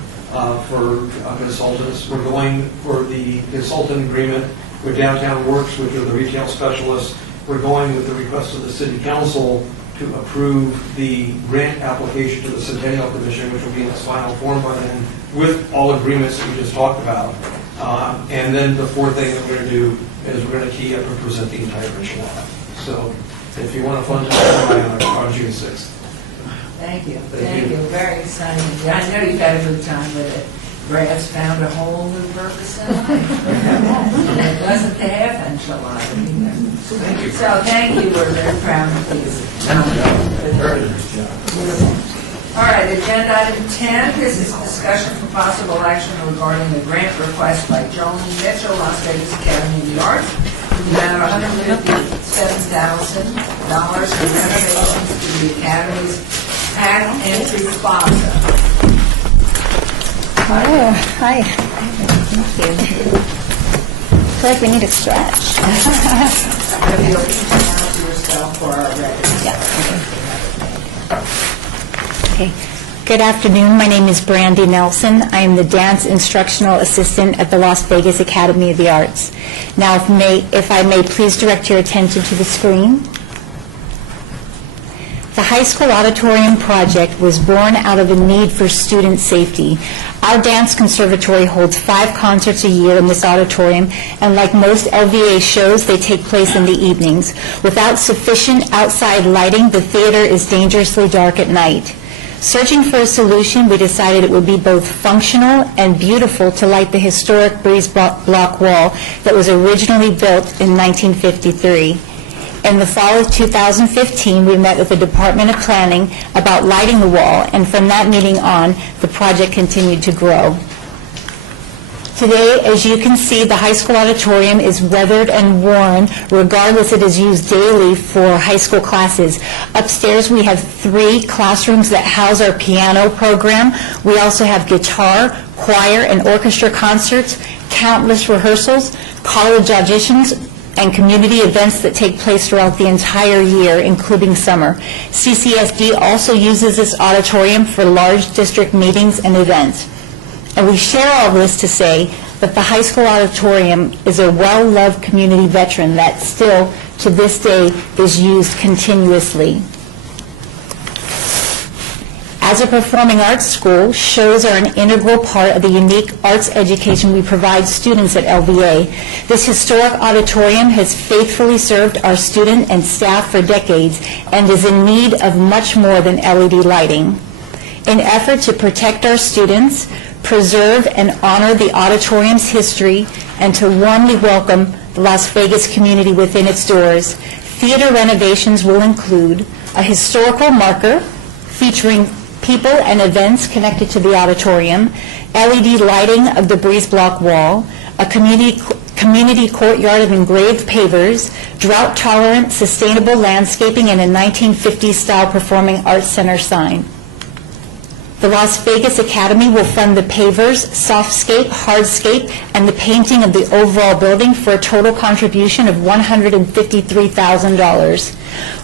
for consultants. We're going for the consultant agreement with Downtown Works, which are the retail specialists. We're going with the request of the city council to approve the grant application to the Centennial Commission, which will be in its final form by then, with all agreements that we just talked about. And then the fourth thing that we're going to do is we're going to key up and present the entire enchilada. So if you want to fund it, on June 6th. Thank you. Thank you. Very exciting. Yeah, I know you've had a good time with it. Brad's found a whole new purpose in life. It wasn't the half enchilada either. Thank you. So thank you. We're very proud of you. All right, agenda item 10, this is discussion for possible action regarding the grant request by Jolene Mitchell, Las Vegas Academy of the Arts, in the amount of $157,000 for renovations to the Academy's Pack Entry Plaza. Oh, hi. Thank you. I feel like we need a stretch. Have you introduced yourself for our records? Okay. Good afternoon. My name is Brandy Nelson. I am the dance instructional assistant at the Las Vegas Academy of the Arts. Now, if I may please direct your attention to the screen. The high school auditorium project was born out of a need for student safety. Our dance conservatory holds 5 concerts a year in this auditorium, and like most LVA shows, they take place in the evenings. Without sufficient outside lighting, the theater is dangerously dark at night. Searching for a solution, we decided it would be both functional and beautiful to light the historic breeze block wall that was originally built in 1953. In the fall of 2015, we met with the Department of Planning about lighting the wall, and from that meeting on, the project continued to grow. Today, as you can see, the high school auditorium is weathered and worn. Regardless, it is used daily for high school classes. Upstairs, we have 3 classrooms that house our piano program. We also have guitar, choir, and orchestra concerts, countless rehearsals, college auditions, and community events that take place throughout the entire year, including summer. CCSD also uses this auditorium for large district meetings and events. And we share all this to say that the high school auditorium is a well-loved community veteran that still, to this day, is used continuously. As a performing arts school, shows are an integral part of the unique arts education we provide students at LVA. This historic auditorium has faithfully served our student and staff for decades and is in need of much more than LED lighting. In effort to protect our students, preserve and honor the auditorium's history, and to warmly welcome the Las Vegas community within its doors, theater renovations will include a historical marker featuring people and events connected to the auditorium, LED lighting of the breeze block wall, a community courtyard of engraved pavers, drought-tolerant, sustainable landscaping, and a 1950s-style performing arts center sign. The Las Vegas Academy will fund the pavers, softscape, hardscape, and the painting of the overall building for a total contribution of $153,000.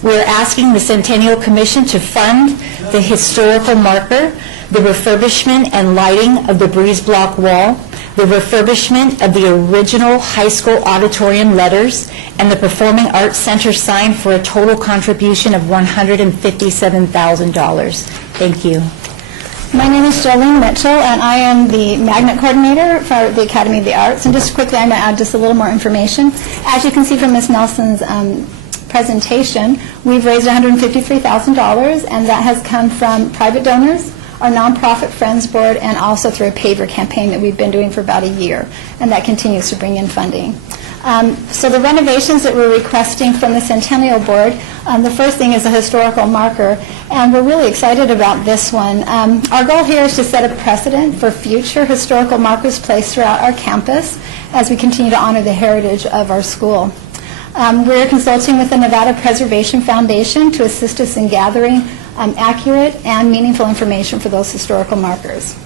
We are asking the Centennial Commission to fund the historical marker, the refurbishment and lighting of the breeze block wall, the refurbishment of the original high school auditorium letters, and the Performing Arts Center sign for a total contribution of $157,000. Thank you. My name is Jolene Mitchell, and I am the magnet coordinator for the Academy of the Arts. And just quickly, I'm going to add just a little more information. As you can see from Ms. Nelson's presentation, we've raised $153,000, and that has come from private donors, our nonprofit Friends Board, and also through a paver campaign that we've been doing for about a year, and that continues to bring in funding. So the renovations that we're requesting from the Centennial Board, the first thing is a historical marker, and we're really excited about this one. Our goal here is to set a precedent for future historical markers placed throughout our campus as we continue to honor the heritage of our school. We're consulting with the Nevada Preservation Foundation to assist us in gathering accurate and meaningful information for those historical markers.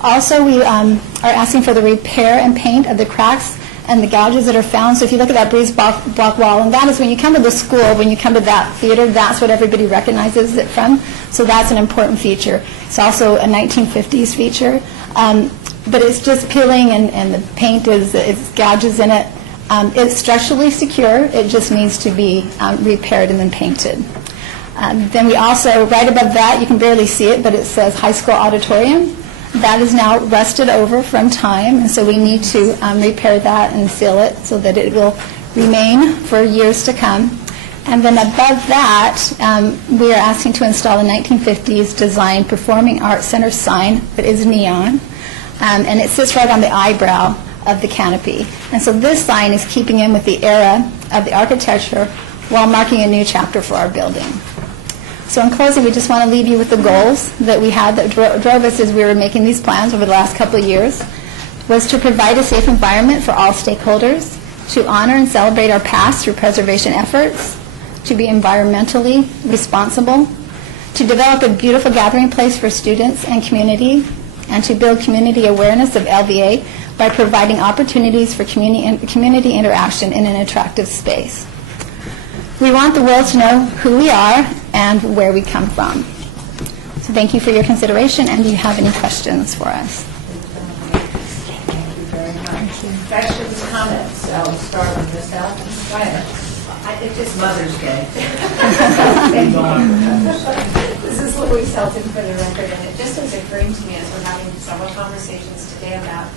Also, we are asking for the repair and paint of the cracks and the gouges that are found. So if you look at that breeze block wall, and that is when you come to the school, when you come to that theater, that's what everybody recognizes it from. So that's an important feature. It's also a 1950s feature. But it's just peeling, and the paint it's gouges in it. It's structurally secure. It just needs to be repaired and then painted. Then we also, right above that, you can barely see it, but it says high school auditorium. That is now rusted over from time, and so we need to repair that and seal it so that it will remain for years to come. And then above that, we are asking to install a 1950s design Performing Arts Center sign that is neon, and it sits right on the eyebrow of the canopy. And so this sign is keeping in with the era of the architecture while marking a new chapter for our building. So in closing, we just want to leave you with the goals that we had that drove us as we were making these plans over the last couple of years, was to provide a safe environment for all stakeholders, to honor and celebrate our past through preservation efforts, to be environmentally responsible, to develop a beautiful gathering place for students and community, and to build community awareness of LVA by providing opportunities for community interaction in an attractive space. We want the world to know who we are and where we come from. So thank you for your consideration, and do you have any questions for us? Thank you very much. Questions, comments? I'll start with Ms. Elkins. Go ahead. It's just Mother's Day. This is Louise Helton for the record, and it just was occurring to me as we're having several conversations today about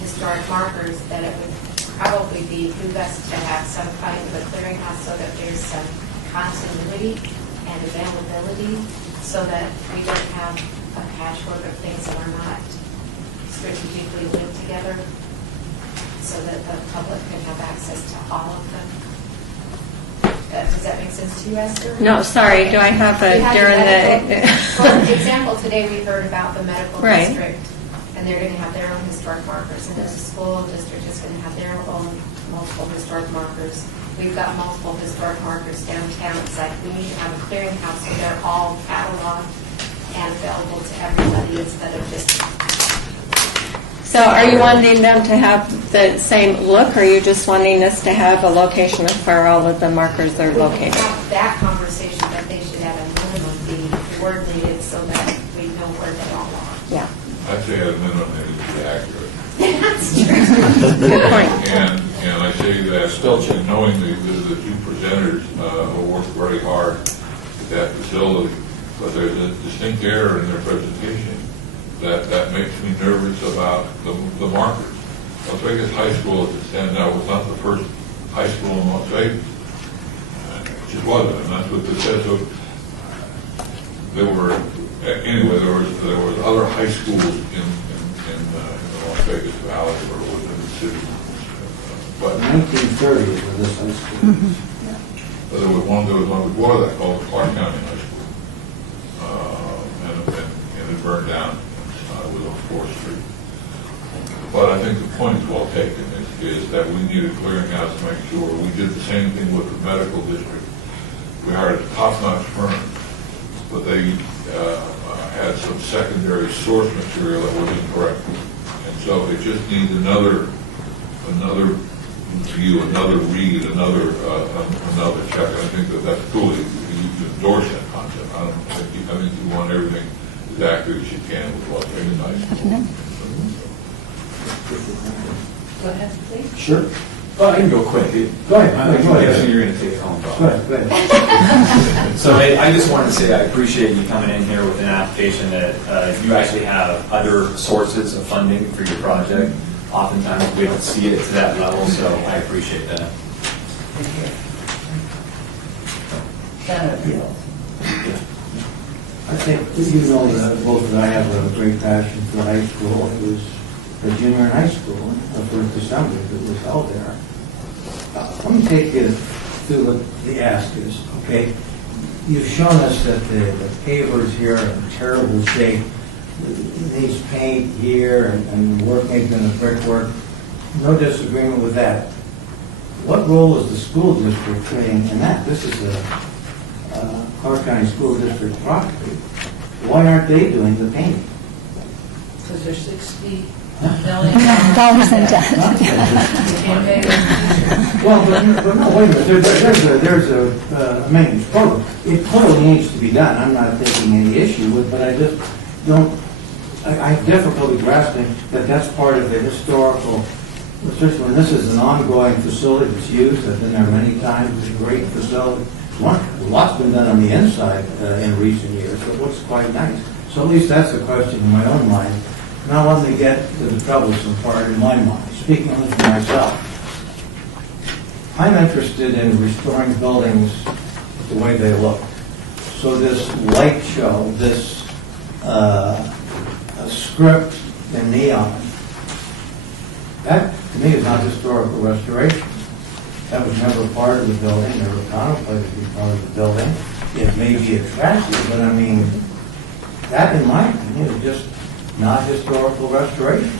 historic markers that it would probably behoove us to have some kind of a clearinghouse so that there's some continuity and availability so that we don't have a patchwork of things that are not strategically linked together so that the public can have access to all of them. Does that make sense to you, Esther? No, sorry, do I have a, during the... Well, for example, today we heard about the medical Right. district, and they're going to have their own historic markers, and the school district is going to have their own multiple historic markers. We've got multiple historic markers downtown. It's like we need to have a clearinghouse so they're all cataloged and available to everybody instead of just... So are you wanting them to have the same look, or are you just wanting us to have a location of where all of the markers are We located? can have that conversation, but they should at a minimum be coordinated so that we know where they all are. Yeah. I'd say at a minimum, they need to be accurate. That's true. Good point. And I say that knowing the two presenters who worked very hard at that facility, but there's a distinct error in their presentation that makes me nervous about the markers. Las Vegas High School, as it stands now, was not the first high school in Las Vegas. It just wasn't, and that's what this says. So there were, anyway, there was other high schools in the Las Vegas Valley or within the city. But 1930 was this high school. But there was one before that called Clark County High School, and it burned down. It was on 4th Street. But I think the point is well taken, is that we need a clearinghouse to make sure. We did the same thing with the medical district. We hired a top-notch firm, but they had some secondary source material that was incorrect. And so it just needs another view, another read, another check. And I think that's cool. You endorse that concept. I think you want everything as accurate as you can with what's very nice. Go ahead, please. Sure. Well, I can go quick. Go ahead. I'm Go ahead. guessing you're going to take it home. Go ahead. So I just wanted to say I appreciate you coming in here with an application that you actually have other sources of funding for your project. Oftentimes we don't see it to that level, so I appreciate that. Senator. I think you know that both that I have a great passion for high school. It was the junior high school, the first assembly that was held there. Let me take you through the askers, okay? You've shown us that the pavers here are in terrible shape. It needs paint here and work maybe in the brickwork. No disagreement with that. What role is the school district playing in that? This is a Clark County School District property. Why aren't they doing the painting? Because there's $60 million Dollars in debt. Well, but no, wait a minute. There's a maintenance program. It clearly needs to be done. I'm not taking any issue with, but I just don't. I have difficulty grasping that that's part of the historical. Especially when this is an ongoing facility that's used. I've been there many times. It's a great facility. One A lot's been done on the inside in recent years, so it looks quite nice. So at least that's a question in my own mind. Now let me get to the troublesome part in my mind, speaking only for myself. I'm interested in restoring buildings the way they look. So this light show, this script in neon, that to me is not historical restoration. That was never part of the building, never contemplated to be part of the building. It may be attractive, but I mean, that in my opinion is just not historical restoration.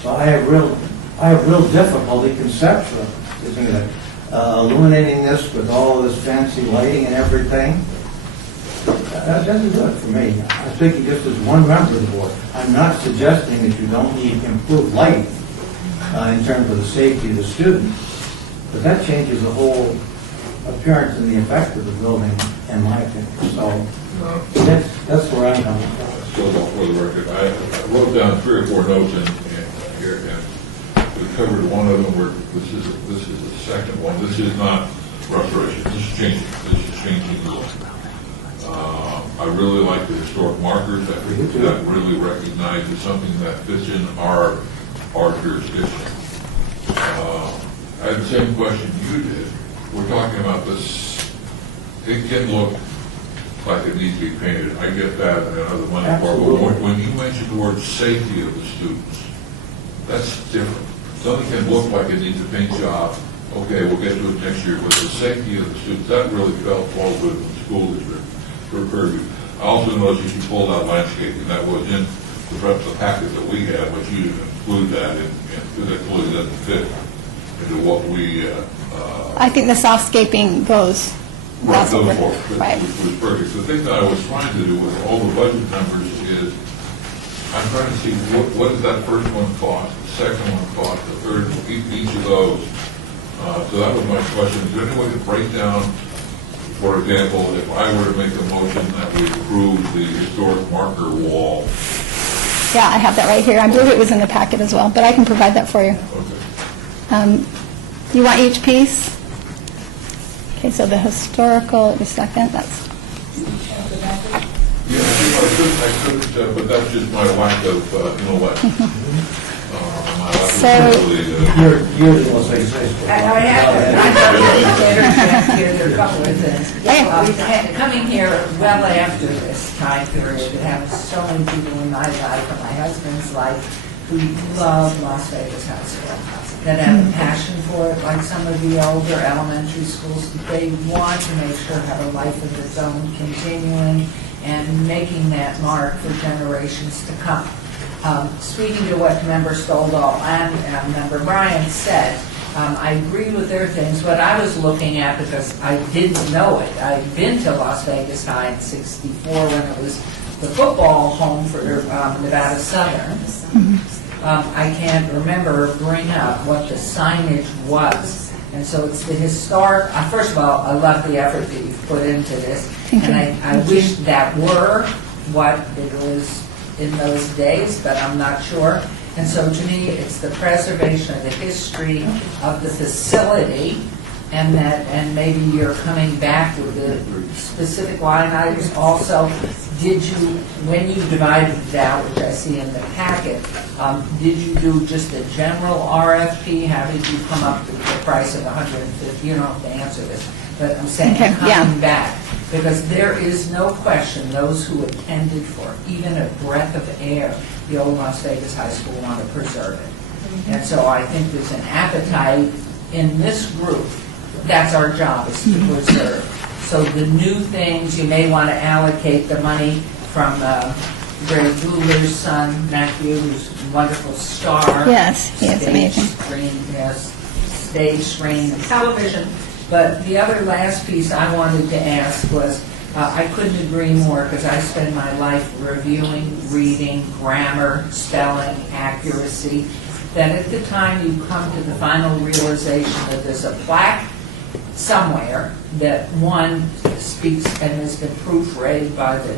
So I have real difficulty conceptually, isn't it? Illuminating this with all of this fancy lighting and everything, that doesn't do it for me. I'm speaking just as one member of the board. I'm not suggesting that you don't need improved lighting in terms of the safety of the students, but that changes the whole appearance and the effect of the building, in my opinion. So that's where I'm coming from. So for the record, I wrote down 3 or 4 notes in here, and we covered one of them where this is the second one. This is not restoration. This is changing. This is changing the look. I really like the historic markers. I think that really recognizes something that fits in our jurisdiction. I had the same question you did. We're talking about this. It can look like it needs to be painted. I get that, and another money part. But when you mention the word safety of the students, that's different. Something can look like it needs a paint job. Okay, we'll get to it next year. But the safety of the students, that really felt well good in the school district for purview. I also noticed that you pulled out landscaping. That was in the rest of the packet that we had, but you didn't include that because that clearly doesn't fit into what we. I think the softscaping goes. Right, those four, right. Which was perfect. The thing that I was trying to do with all the budget numbers is, I'm trying to see what does that first one cost, the second one cost, the third, each of those. So that was my question. Is there any way to break down, for example, if I were to make a motion that we approve the historic marker wall? Yeah, I have that right here. I believe it was in the packet as well, but I can provide that for you. Okay. You want each piece? Okay, so the historical, the second, that's... Yeah, I could, but that's just my lack of intellect. So, You're the most excited. I have to interject here, there are a couple of things. We've had, coming here well after this time period, to have so many people in my life and my husband's life who love Las Vegas High School, that have a passion for it, like some of the older elementary schools. They want to make sure have a life of its own, continuing and making that mark for generations to come. Speaking to what Member Stoldall and Member Bryan said, I agree with their things. What I was looking at, because I didn't know it, I'd been to Las Vegas High in '64 when it was the football home for Nevada Southern. I can't remember bring up what the signage was. And so it's the historic, first of all, I love the effort that you've put into this. And I wish that were what it was in those days, but I'm not sure. And so to me, it's the preservation of the history of the facility, and maybe you're coming back with the specific line items. Also, did you, when you divided it out, which I see in the packet, did you do just a general RFP? How did you come up with the price of $150? You don't have to answer this, but I'm saying coming back. Because there is no question those who attended for even a breath of air, the old Las Vegas High School want to preserve it. And so I think there's an appetite in this group. That's our job, is to preserve. So the new things, you may want to allocate the money from Greg Guler's son, Matthew, who's a wonderful star. Yes, he is amazing. Stage, screen, and television. But the other last piece I wanted to ask was, I couldn't agree more, because I spend my life reviewing, reading, grammar, spelling, accuracy, that at the time you come to the final realization that there's a plaque somewhere that one speaks and has been proofread by the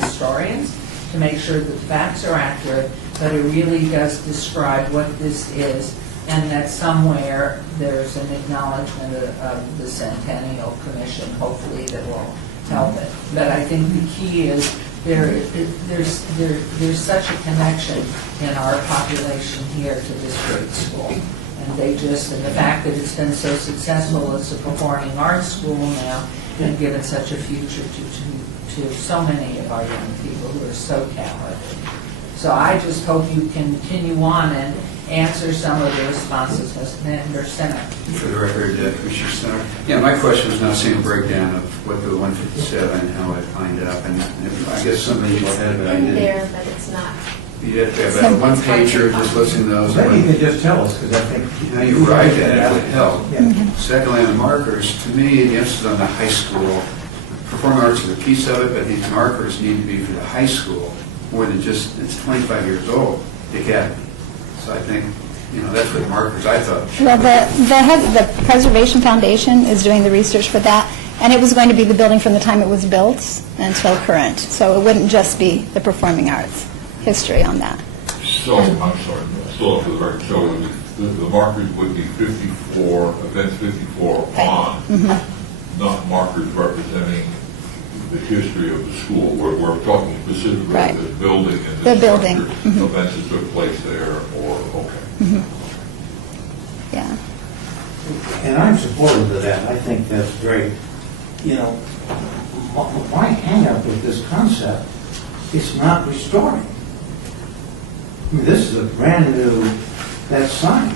historians to make sure that the facts are accurate, but it really does describe what this is. and that somewhere there's an acknowledgement of the Centennial Commission, hopefully, that will help it. But I think the key is there's such a connection in our population here to this great school. And and the fact that it's been so successful as a performing arts school now, and given such a future to so many of our young people who are so talented. So I just hope you continue on and answer some of the responses, Mr. Center. For the record, Commissioner Center. Yeah, my question was not seeing a breakdown of what the 157, how it lined up, and I guess some of you had, but I in didn't. there, but it's not. You have to have a one pager, just listening to those. Maybe you could just tell us, because I think... Now, you're right, that would help. Yeah. Secondly, on the markers, to me, the emphasis on the high school, performing arts is a piece of it, but these markers need to be for the high school more than just, it's 25 years old, the academy. So I think, that's what the markers, I thought. Well, the Preservation Foundation is doing the research for that, and it was going to be the building from the time it was built until current. So it wouldn't just be the performing arts history on that. So, I'm sorry, still up to the record. So the markers would be 54, events 54 on, not markers representing the history of the school. We're talking specifically Right. the building and The building. events that took place there, or, okay. Yeah. And I'm supportive of that. I think that's great. My hang-up with this concept is not restoring. This is a brand-new, that sign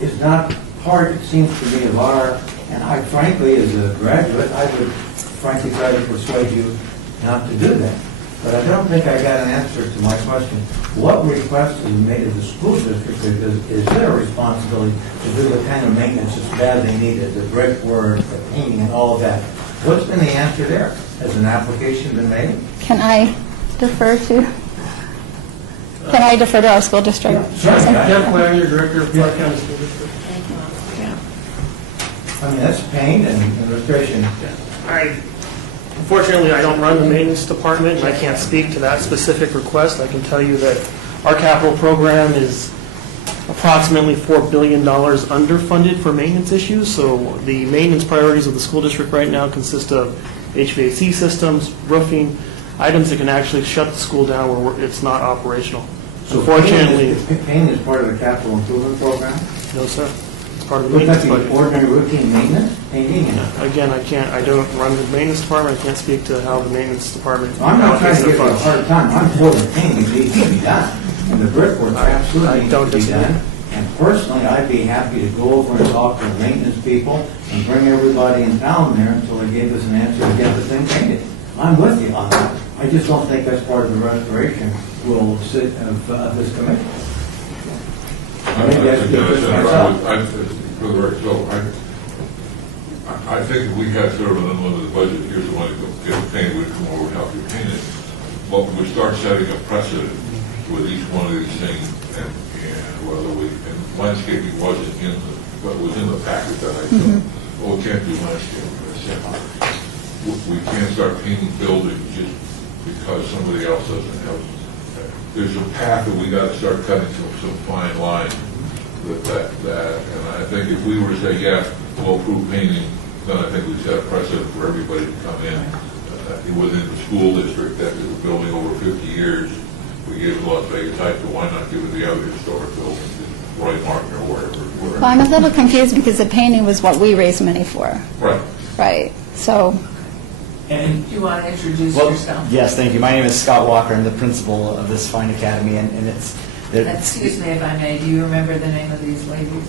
is not part, it seems to me, of our, and I frankly, as a graduate, I would frankly try to persuade you not to do that. But I don't think I got an answer to my question. What request is made of the school district? Because is their responsibility to do the kind of maintenance that's badly needed, the brickwork, the painting, and all of that? What's been the answer there? Has an application been made? Can I defer to our school district? Jeff Wagner, Director of Clark County School District. I mean, that's paint and illustration. Unfortunately, I don't run the maintenance department, and I can't speak to that specific request. I can tell you that our capital program is approximately $4 billion underfunded for maintenance issues, so the maintenance priorities of the school district right now consist of HVAC systems, roofing, items that can actually shut the school down where it's not operational. So Unfortunately, paint is part of the capital improvement program? no, sir. It's part of the Would that maintenance be budget. ordinary routine maintenance, painting? Again, I don't run the maintenance department. I can't speak to how the maintenance department. I'm not trying to allocates give their you a funds. hard time. I'm for the painting needs to be done. And the brickwork absolutely I needs don't to be disagree. done. And personally, I'd be happy to go over and talk to the maintenance people and bring everybody in town there until they gave us an answer to get the thing painted. I'm with you on that. I just don't think that's part of the restoration will sit of this committee. Maybe I should do this myself. I think if we had sort of an unlimited budget, here's the money to get it painted, we'd come over and help you paint it. But we start setting a precedent with each one of these things, and whether and landscaping wasn't but was in the packet that I took. Well, we can't do landscaping. I said, we can't start painting buildings just because somebody else doesn't have. There's a path that we got to start cutting some fine line that, and I think if we were to say, yeah, we'll approve painting, then I think we set a precedent for everybody to come in within the school district that is a building over 50 years. We gave it Las Vegas type, so why not give it the other historic buildings, Roy Martin or wherever. Well, I'm a little confused because the painting was what we raised money for. Right. Right. So, Do you want to introduce yourself? Yes, thank you. My name is Scott Walker. I'm the principal of this fine academy, and it's... Excuse me if I may, do you remember the name of these ladies?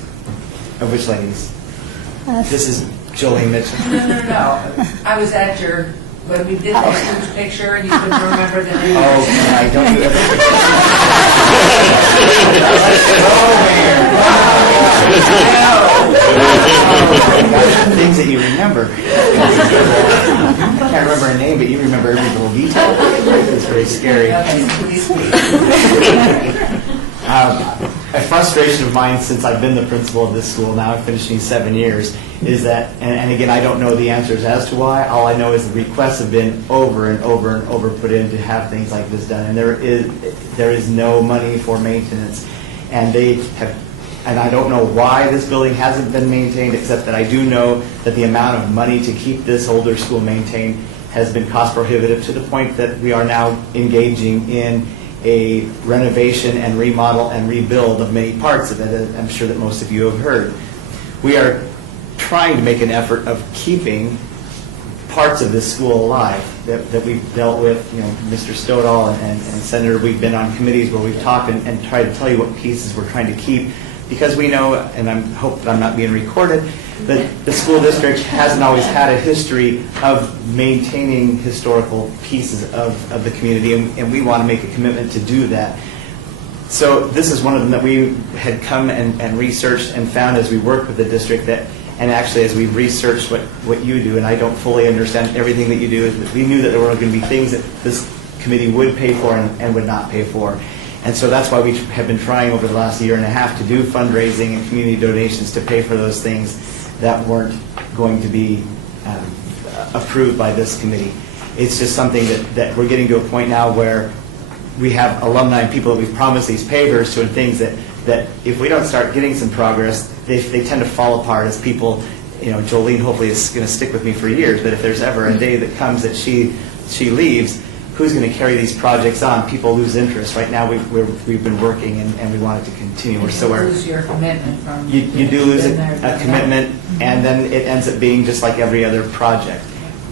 Of which ladies? This is Jolene Mitchell. No. I was at when we did that huge picture and you couldn't remember the name. Oh, I don't do everything. Things that you remember. I can't remember a name, but you remember every little detail. It's very scary. Okay, please. A frustration of mine since I've been the principal of this school, now I'm finishing 7 years, is that, and again, I don't know the answers as to why, all I know is the requests have been over and over and over put in to have things like this done, and there is no money for maintenance, and they have and I don't know why this building hasn't been maintained, except that I do know that the amount of money to keep this older school maintained has been cost prohibitive to the point that we are now engaging in a renovation and remodel and rebuild of many parts of it, as I'm sure that most of you have heard. We are trying to make an effort of keeping parts of this school alive that we've dealt with, Mr. Stoddall and Senator, we've been on committees where we've talked and tried to tell you what pieces we're trying to keep, because we know, and I hope that I'm not being recorded, that the school district hasn't always had a history of maintaining historical pieces of the community, and we want to make a commitment to do that. So this is one of them that we had come and researched and found as we worked with the district that, and actually as we've researched what you do, and I don't fully understand everything that you do, is that we knew that there were going to be things that this committee would pay for and would not pay for. And so that's why we have been trying over the last year and a half to do fundraising and community donations to pay for those things that weren't going to be approved by this committee. It's just something that we're getting to a point now where we have alumni and people that we've promised these pavers to, and things that if we don't start getting some progress, they tend to fall apart as people, Jolene hopefully is going to stick with me for years, but if there's ever a day that comes that she leaves, who's going to carry these projects on? People lose interest. Right now we've been working and we want it to continue. You lose your commitment from... You do lose a commitment, and then it ends up being just like every other project.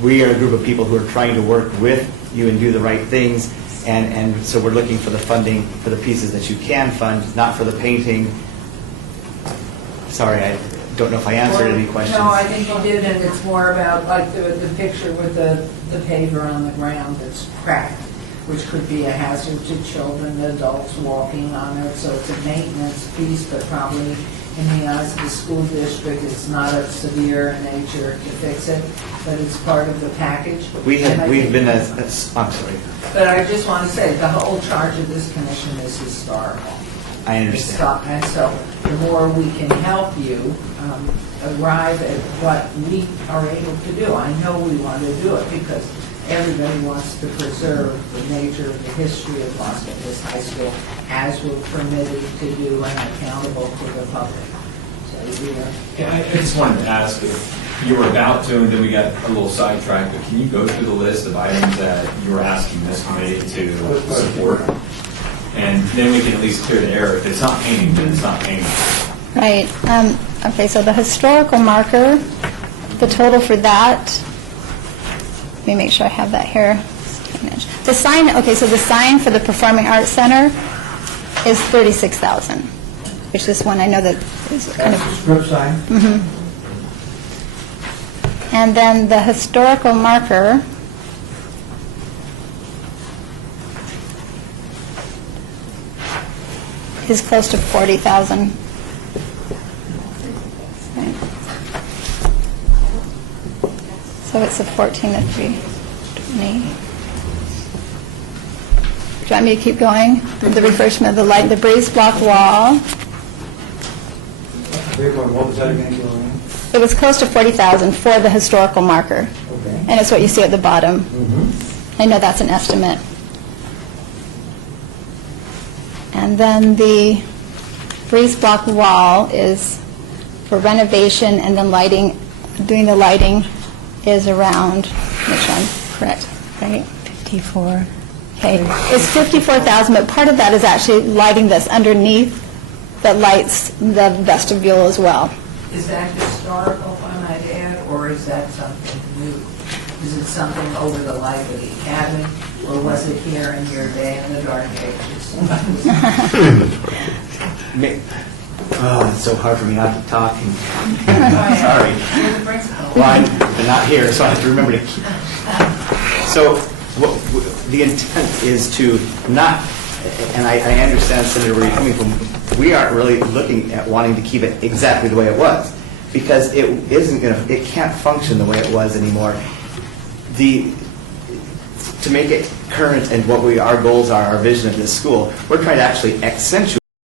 We are a group of people who are trying to work with you and do the right things, and so we're looking for the funding for the pieces that you can fund, not for the painting. Sorry, I don't know if I answered any questions. No, I think you did, and it's more about like the picture with the paver on the ground that's cracked, which could be a hazard to children, adults walking on it. So it's a maintenance piece, but probably in the eyes of the school district, it's not of severe nature to fix it, but it's part of the package. We've been I'm sorry. But I just want to say, the whole charge of this commission is historical. I understand. And so the more we can help you arrive at what we are able to do. I know we want to do it because everybody wants to preserve the nature of the history of Las Vegas High School as we're permitted to do and accountable to the public. So we are... Yeah, I just wanted to ask if you were about to, and then we got a little sidetracked, but can you go through the list of items that you were asking this committee to support? And then we can at least clear the air. If it's not painting, then it's not painting. Right. Okay, so the historical marker, the total for that, let me make sure I have that here. The sign, okay, so the sign for the Performing Arts Center is $36,000, which this one I know that is kind of... That's the script sign? Mm-hmm. And then the historical marker is close to 40,000. Right. So it's a 14 at 320. Do you want me to keep going? The refurbishment of the light, the breeze block wall. What was that again, Joanne? It was close to 40,000 for the historical marker. Okay. And it's what you see at the bottom. Mm-hmm. I know that's an estimate. And then the breeze block wall is for renovation, and then lighting, doing the lighting is around, make sure I'm correct, right? 54. Okay, it's 54,000, but part of that is actually lighting this underneath that lights the vestibule as well. Is that historical, if I might add, or is that something new? Is it something over the life of the academy, or was it here in your day in the dark ages? It's so hard for me not to talk. Sorry. Sorry. You're the principal. Well, I'm not here, so I have to remember to keep. So the intent is to not, and I understand, Senator, where you're coming from. We aren't really looking at wanting to keep it exactly the way it was, because it isn't going to, it can't function the way it was anymore. To make it current and what our goals are, our vision of this school, we're trying to actually accentuate